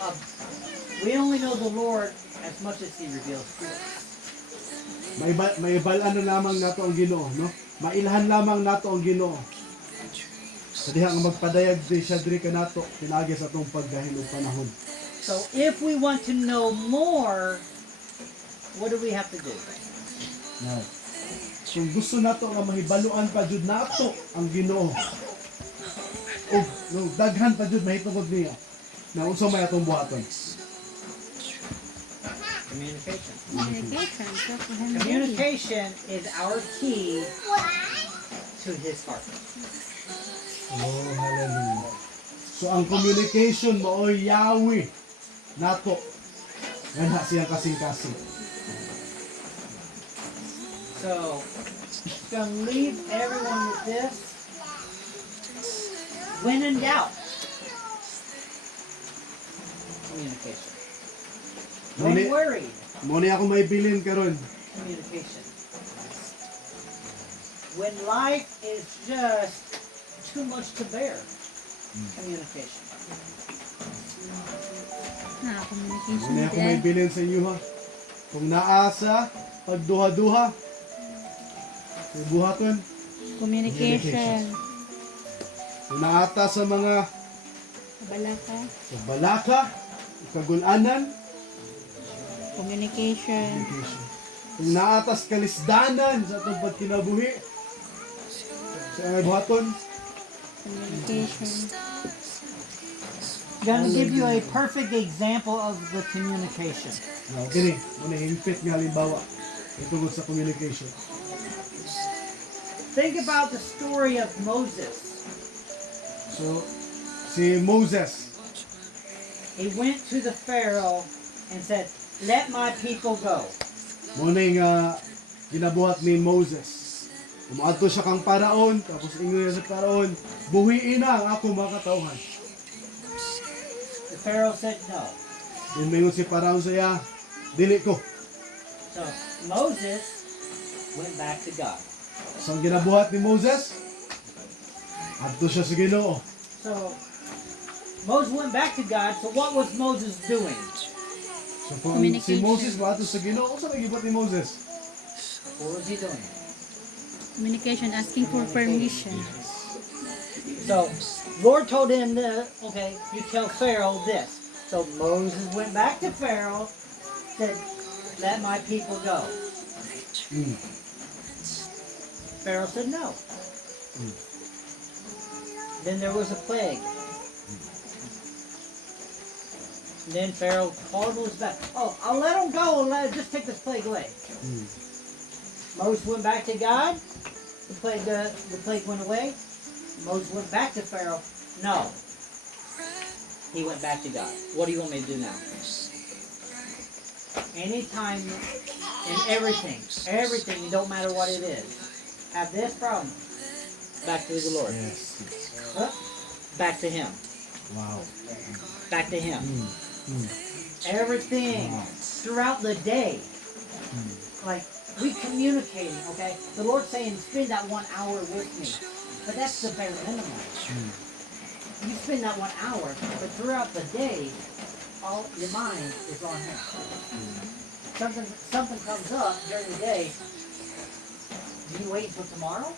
connection. we only know the Lord as much as He reveals to us. Maibalan na lamang nato ang Ginoo, no? Mailhan lamang nato ang Ginoo. Sa diha nga magpadayag di siya diri kanato pinagi sa atong paggahin og panahon. So if we want to know more, what do we have to do? Now, kung gusto nato nga mahibaluan pa jud nato ang Ginoo. O daghan pa jud mahitungod niya. Na unsa may atong buhaton? Communication. Communication. Talk to him daily. Communication is our key to His heart. Oh, hallelujah. So ang communication mo Yahweh nato. Yan ha siyang kasing-kasing. So, gonna leave everyone with this. When in doubt, communication. When Muli- worried, Mo ni ako may bilin karon. Communication. When life is just too much to bear, communication. Communication. Mo ni ako may bilin sa inyo ha. Kung naasa pagduha-duha, sa buhaton, Communication. kung naata sa mga Balaka. sa balaka, kagulanan, Communication. kung naatas kalisdanan sa atong pagkinabuhi, sa mga buhaton, Communication. Gonna give you a perfect example of the communication. kini, muna hingpit nga halimbawa, itungod sa communication. Think about the story of Moses. So, si Moses, He went to the Pharaoh and said, "Let my people go." muna yung ginabuhat ni Moses. Umaadto siya kang paraon, tapos ingon niya sa paraon, buhiin na ang ako mga katawhan. The Pharaoh said no. Then mayon si paraon sa iya, dili ko. So Moses went back to God. So ang ginabuhat ni Moses, adto siya sa Ginoo. So Moses went back to God. So what was Moses doing? So kung si Communication. Moses maadto sa Ginoo, unsa nagibot ni Moses? What was he doing? Communication. Asking for permission. So Lord told him, okay, you tell Pharaoh this. So Moses went back to Pharaoh, said, "Let my people go." Hmm. Pharaoh said no. Then there was a plague. Then Pharaoh called Moses back. Oh, I'll let him go and just take this plague away. Moses went back to God. The plague went away. Moses went back to Pharaoh. No. He went back to God. What do you want me to do now? Anytime in everything, it don't matter what it is. Have this problem. Back to the Lord. Yes. Huh? Back to Him. Wow. Back to Him. Everything throughout the day. Like we communicating, okay? The Lord's saying spend that 1 hour with me. But that's the bare minimum. You spend that 1 hour, but throughout the day, all your mind is on Him. Something comes up during the day. Do you wait until tomorrow?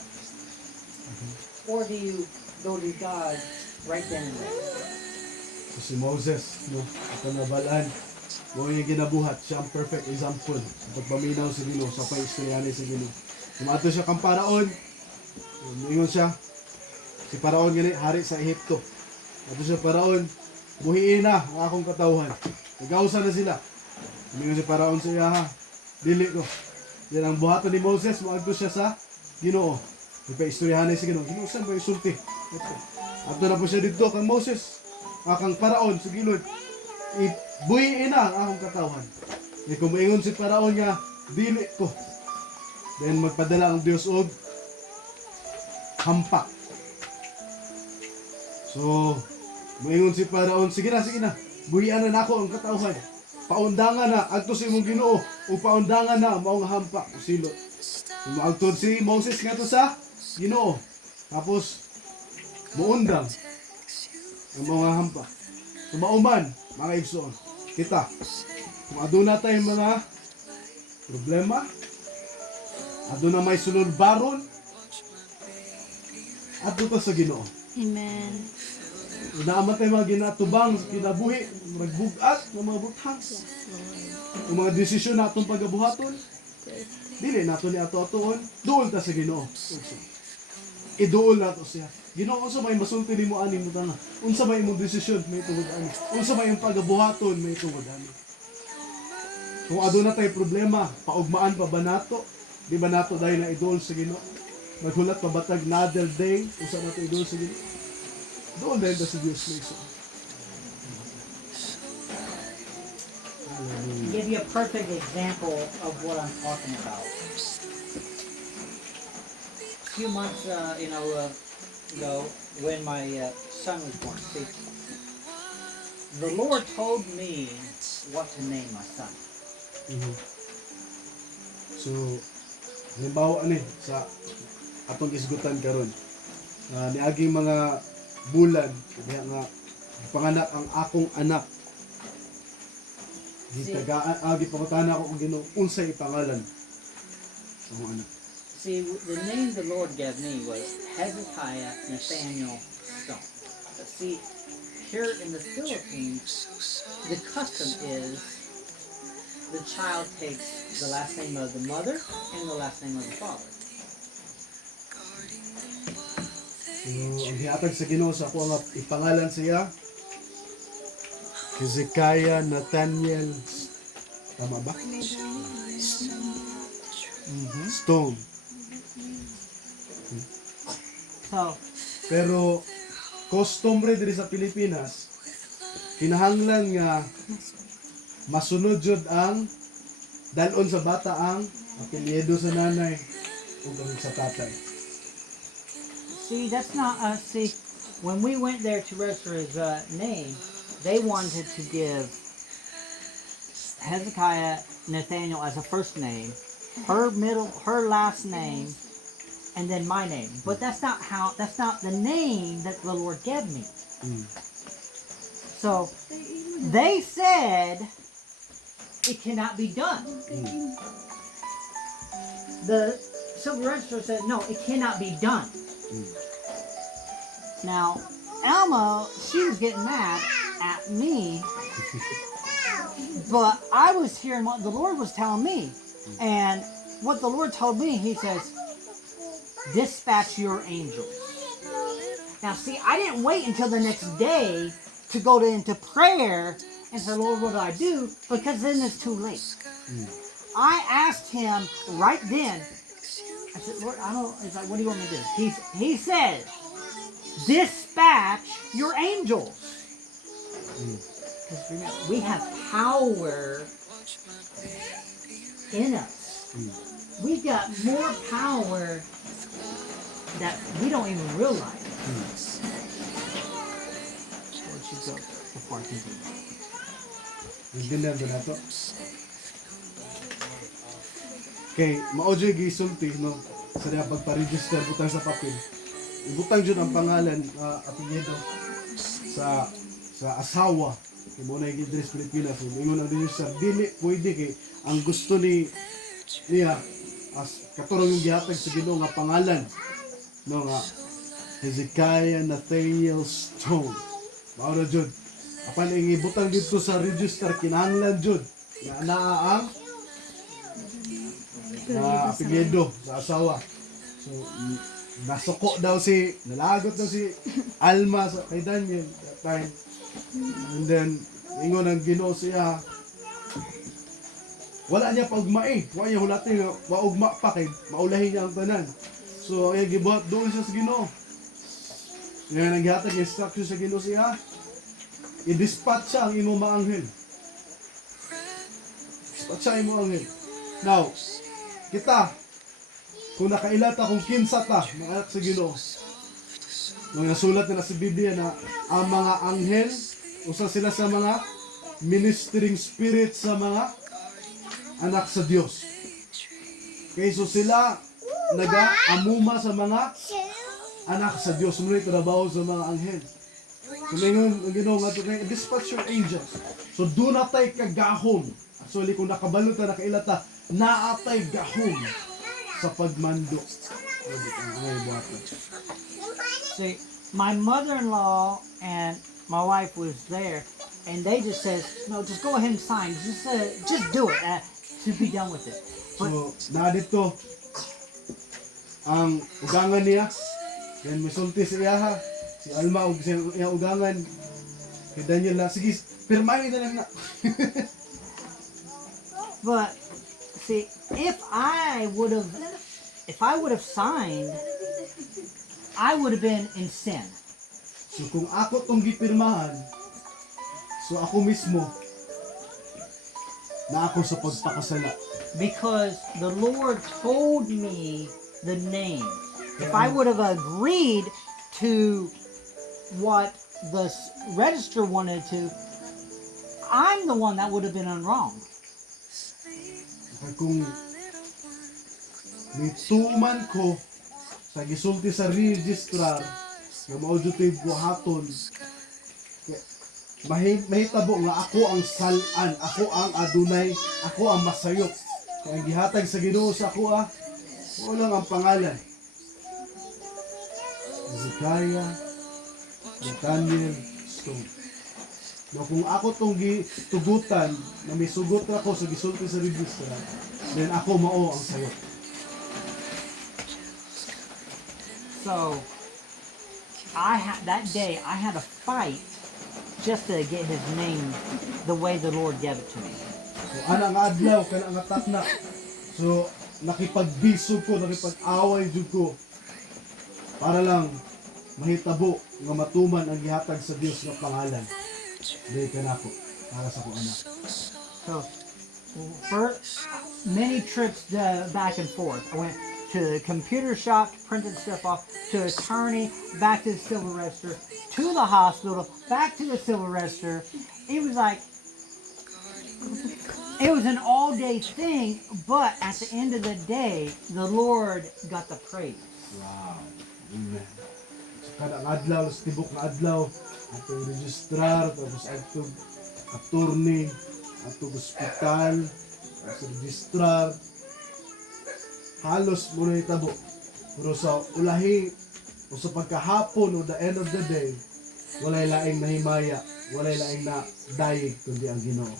Or do you go to God right then and there? So si Moses, no, ito nabalaan, mo yung ginabuhat, siya ang perfect example sa pagpaminaw sa Ginoo, sa paistoryanin sa Ginoo. Tumato siya kang paraon, ingon siya, si paraon gani, hari sa Ehipto. Ato siya paraon, buhiin na ang akong katawhan. Nagausa na sila. Ingon si paraon sa iya, ha, dili ko. Yan ang buhaton ni Moses, maagto siya sa Ginoo. Ipaistoryahan sa Ginoo. Ginoo, saan ba isulti? Ato na po siya dito kang Moses, akang paraon sa gilid. Ibuhiin na ang akong katawhan. E kung maingon si paraon nga, dili ko. Then magpadala ang Dios og hampak. So, maingon si paraon, sige na, buhian na nako ang katawhan. Paundangan na, agto sa imong Ginoo, o paundangan na, maong hampak, silot. Maagtod si Moses nga to sa Ginoo. Tapos, muundang ang mga hampak. So, mauman, mga igsoon, kita, kung aduna tayong mga problema, aduna may sulod baron, adto ta sa Ginoo. Amen. Naaman tayo mga ginatubang sa kinabuhi, magbugat ng mga butang. Ang mga desisyon na atong pagabuhaton, dili nato ni ato-atoon, duol ta sa Ginoo. Iduol nato siya. Ginoo, unsa may masulti nimo ani mo tanga? Unsa may imong desisyon may tungod ani? Unsa may imong pagabuhaton may tungod ani? Kung aduna tay problema, paugmaan pa ba nato? Di ba nato dahil na iduol sa Ginoo? Maghulat pa batag another day, unsa nato iduol sa Ginoo? Doon dahil ba si Diyos na isa? Give you a perfect example of what I'm talking about. A few months, ago, when my son was born, see, the Lord told me what to name my son. Mhm. So, halimbawa ni sa atong isgutan karon, niaging mga bulan kaya nga panganak ang akong anak. Gitagaan gipangutana ko kung Ginoo unsay pangalan sa akong anak. See, the name the Lord gave me was Hezekiah Nathaniel Stone. But see, here in the Philippines, the custom is the child takes the last name of the mother and the last name of the father. So, ang gihatag sa Ginoo sa ako nga ipangalan siya Hezekiah Nathaniel, tama ba? Stone. So, Pero customary diri sa Pilipinas, kinahanglan nga masunod jud ang dalon sa bata ang apelyido sa nanay ug ang sa tatay. see, that's not us. See, when we went there to register his name, they wanted to give Hezekiah Nathaniel as a first name, her last name, and then my name. But that's not the name that the Lord gave me. So they said it cannot be done. The civil register said no, it cannot be done. Now, Alma, she was getting mad at me, but I was hearing what the Lord was telling me. And what the Lord told me, he says, dispatch your angels. Now, see, I didn't wait until the next day to go into prayer and say, Lord, what do I do? Because then it's too late. I asked him right then, I said, Lord, I don't, he's like, what do you want me to do? He said, dispatch your angels. Because remember, we have power in us. We got more power that we don't even realize. Where'd you go before I continue? Nagdindan ba nato? Okay, mao jud gisulti no sa diha pagpa-register butang sa papel. Ibutang jud ang pangalan apelyido sa asawa. Kay mo na gid sa Pilipinas, ingon ang register dili pwede kay ang gusto niya as katurong yung gihatag sa Ginoo nga pangalan no nga Hezekiah Nathaniel Stone. Mao na jud. Apan ibutang dito sa register kinahanglan jud nga naa ang apelyido sa asawa. So nasuko daw nalagot daw si Alma sa kay Daniel that time. And then ingon ang Ginoo siya wala niya paugma wala niya hulati nga maugma pa kay maulahin niya ang tanan. So ay gibuhat doon siya sa Ginoo. Ngayon naghatag instruction sa Ginoo siya i-dispatch siya ang imo maanghel. Dispatch siya ang imo anghel. Now, kita, kung nakailata kung kinsa ta, mga anak sa Ginoo, nung nasulat na sa Biblia na ang mga anghel, usa sila sa mga ministering spirit sa mga anak sa Dios. Okay, so sila nag-amuma sa mga anak sa Dios. Muli trabaho sa mga anghel. So, ang Ginoo nga ito, dispatch your angels. So, do natay kagahom. Actually, kung nakabalot na nakailata, naatay gahom sa pagmando. See, my mother-in-law and my wife was there, and they just said, no, just go ahead and sign. Just do it to be done with it. But, So, na dito, ang ugangan niya, then misulti sa iyaha, si Alma ug sa iyang ugangan, kay Daniel na, sige, pirmahin na lang na. but see, if I would have signed, I would have been in sin. So, kung ako tong gipirmahan, so ako mismo, na ako sa pagpakasala. Because the Lord told me the name. If I would have agreed to what the register wanted to, I'm the one that would have been wrong. Kaya kung nituman ko sa gisulti sa registrar nga mao jud to'y buhaton, mahitabo nga ako ang salan, ako ang adunay, ako ang masayop. Kaya ang gihatag sa Ginoo sa ako lang ang pangalan. Hezekiah Nathaniel Stone. No, kung ako tong gitugutan na may sugot ako sa gisulti sa registrar, then ako mao ang sayop. So, that day I had a fight just to get his name the way the Lord gave it to me. So, ana nga adlaw, kana nga takna. So, nakipagbisog ko, nakipag-away jud ko para lang mahitabo nga matuman ang gihatag sa Dios nga pangalan. Dili kanako para sa ko anak. So, for many trips back and forth. I went to the computer shop, printed stuff off, to attorney, back to the silver register, to the hospital, back to the silver register. It was like, it was an all-day thing, but at the end of the day, the Lord got the praise. Wow. Amen. So, kada nga adlaw, sa tibok na adlaw, atong registrar, tapos atong attorney, atong ospital, sa registrar, halos muna itabo. Pero sa ulahi, o sa pagkahapon, o the end of the day, walay laing nahimaya, walay laing na dayig, kundi ang Ginoo.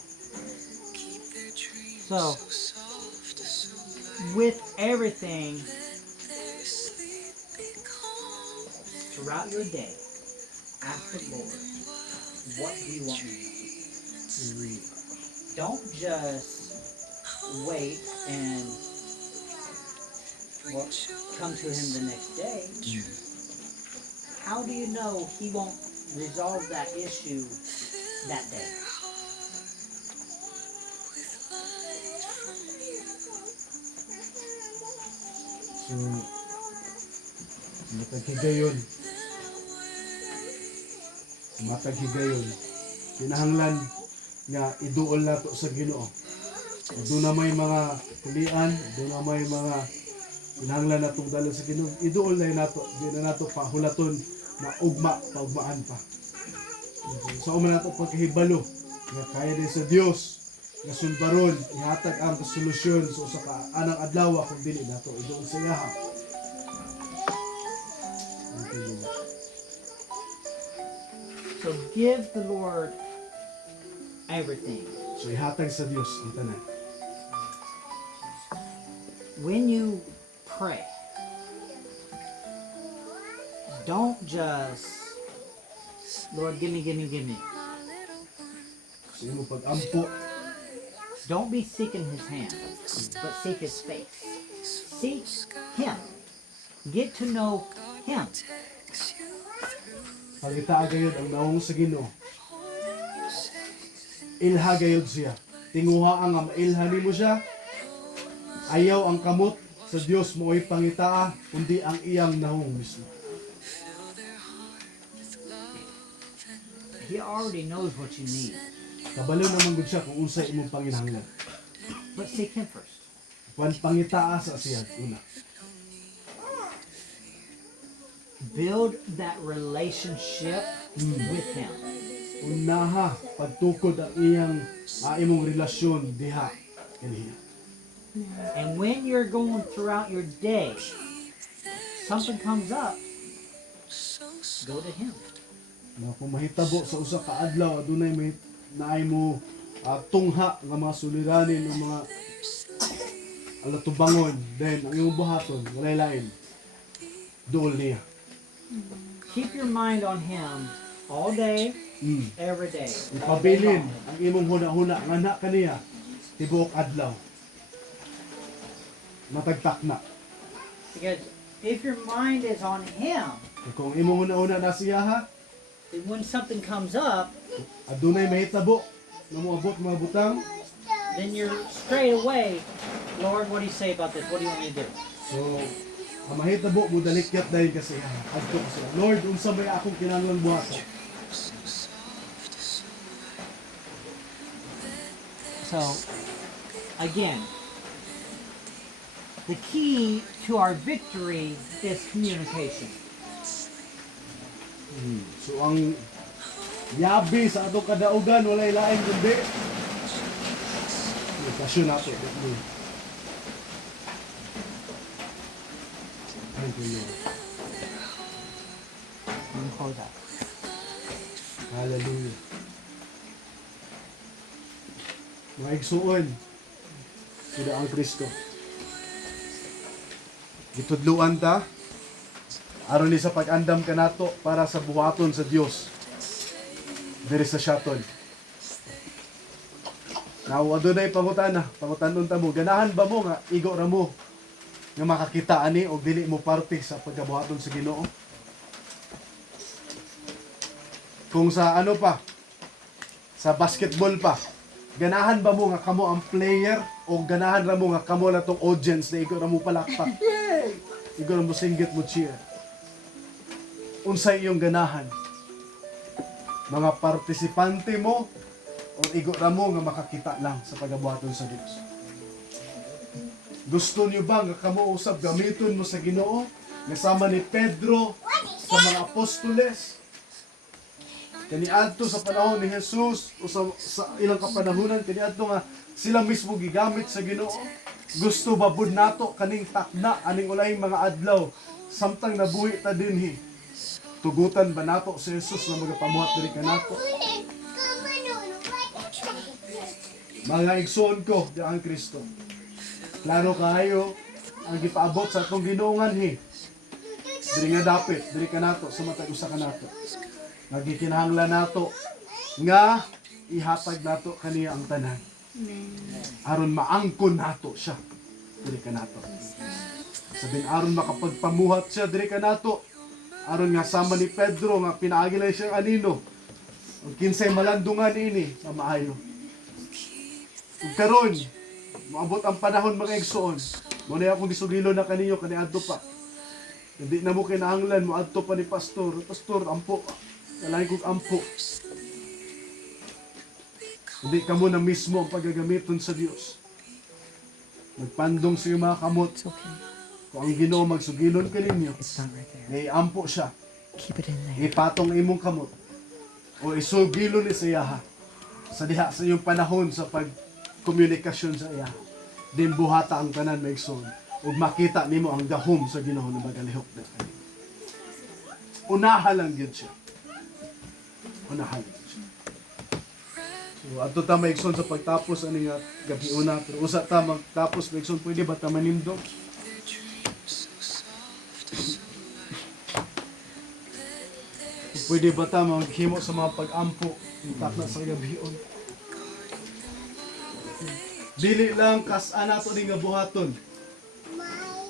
So, with everything, throughout your day, ask the Lord, what do you want me to do? Don't just wait and come to Him the next day. How do you know He won't resolve that issue that day? So, mataghigayon. Mataghigayon. Kinahanglan nga iduol nato sa Ginoo. Doon na may mga kulian, doon na may mga kinahanglan natong dalon sa Ginoo. Iduol na nato, di na nato pahulaton na paugmaan pa. Sa uma nato pagkahibalo nga kaya din sa Dios nga sunbaron ihatag ang solusyon sa usa ka anang adlaw kung dili nato iduol sa iya. So give the Lord everything. So ihatag sa Dios ang tanan. When you pray, don't just, Lord, give me. Sa imong pag-ampo, Don't be seeking His hand, but seek His face. Seek Him. Get to know Him. pagita gayud ang naong sa Ginoo. Ilha gayud siya. Tinguha ang mailha nimo siya. Ayaw ang kamot sa Dios mo'y pangitaa, kundi ang iyang naong mismo. He already knows what you need. Kabalo naman gud siya kung unsay imong panginahanglan. But seek Him first. Kuan pangitaa sa siya una. Build that relationship with Him. Unaha pagtukod ang iyang imong relasyon diha kaniya. And when you're going throughout your day, something comes up, go to Him. Na kung mahitabo sa usa ka adlaw adunay may naay mo tungha nga mga suliranin ng mga alatubangon, then ang imong buhaton walay lain duol niya. Keep your mind on Him all day, every day. Ipabilin ang imong huna-huna nga na kaniya tibuok adlaw. Matagtak na. Because if your mind is on Him, Kung imong huna-huna na siya ha, then when something comes up, adunay mahitabo nga moabot mga butang, then you're straight away, Lord, what do you say about this? What do you want me to do? so ang mahitabo mo dalikyat dahil kasi adto ko siya. Lord, unsa may akong kinahanglan buhaton? So, again, the key to our victory is communication. So ang yabi sa atong kadaugan walay lain kundi komunikasyon nato. Thank you, Lord. Let me close out. Hallelujah. Mga igsuon, sila ang Kristo. Gitudluan ta, aron ni sa pag-andam ka nato para sa buhaton sa Dios. Diri sa Shaton. Now, adunay pangutana, pangutanon ta mo, ganahan ba mo nga igo ra mo nga makakita ani o dili mo parte sa pagkabuhaton sa Ginoo? Kung sa ano pa, sa basketball pa, ganahan ba mo nga kamo ang player o ganahan ra mo nga kamo na tong audience na igo ra mo palakpak? Yay! Igo ra mo singgit mo cheer. Unsay iyong ganahan? Mga partisipante mo o igo ra mo nga makakita lang sa pagabuhaton sa Dios? Gusto niyo ba nga kamo usab gamiton mo sa Ginoo nga sama ni Pedro sa mga apostoles? Kaniadto sa panahon ni Jesus o sa ilang kapanahunan, kaniadto nga sila mismo gigamit sa Ginoo. Gusto ba bud nato kaning takna aning ulayng mga adlaw samtang nabuhi ta dinhi? Tugutan ba nato si Jesus na magapamuhat diri kanato? Mga igsoon ko, di ang Kristo. Klaro kayo ang gipaabot sa atong Ginoongan hi. Diri nga dapit, diri kanato sa matag usa kanato. Nagikinahanglan nato nga ihatag nato kaniya ang tanan. Aron maangkon nato siya diri kanato. Sabing aron makapagpamuhat siya diri kanato. Aron nga sama ni Pedro nga pinaagilay siya anino. Ang kinsay malandungan ini sa maayo. Ug karon maabot ang panahon mga igsoon. Mo na akong disugilo na kaniyo kaniadto pa. Hindi na mo kinahanglan mo adto pa ni pastor. Pastor, ampo. Kalahin kong ampo. Hindi ka mo na mismo ang paggagamiton sa Diyos. Magpandong sa iyong mga kamot. Kung ang Ginoo magsugilon ka ninyo, ampo siya. Ipatong imong kamot. O isugilon ni sa iyaha. Sa diha sa iyong panahon sa pagkomunikasyon sa iyaha. Din buhata ang tanan maigsoon. Ug makita nimo ang gahom sa Ginoo na magalihok na kayo. Unaha lang yun siya. Unahan. So, ato ta maigsoon sa pagtapos ani nga gabi una, pero usa ta magtapos maigsoon pwede ba ta manindog? Pwede ba ta maghimo sa mga pag-ampo takna sa gabion? Dili lang kas-an nato ni nga buhaton.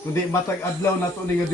Kundi matag adlaw nato ni nga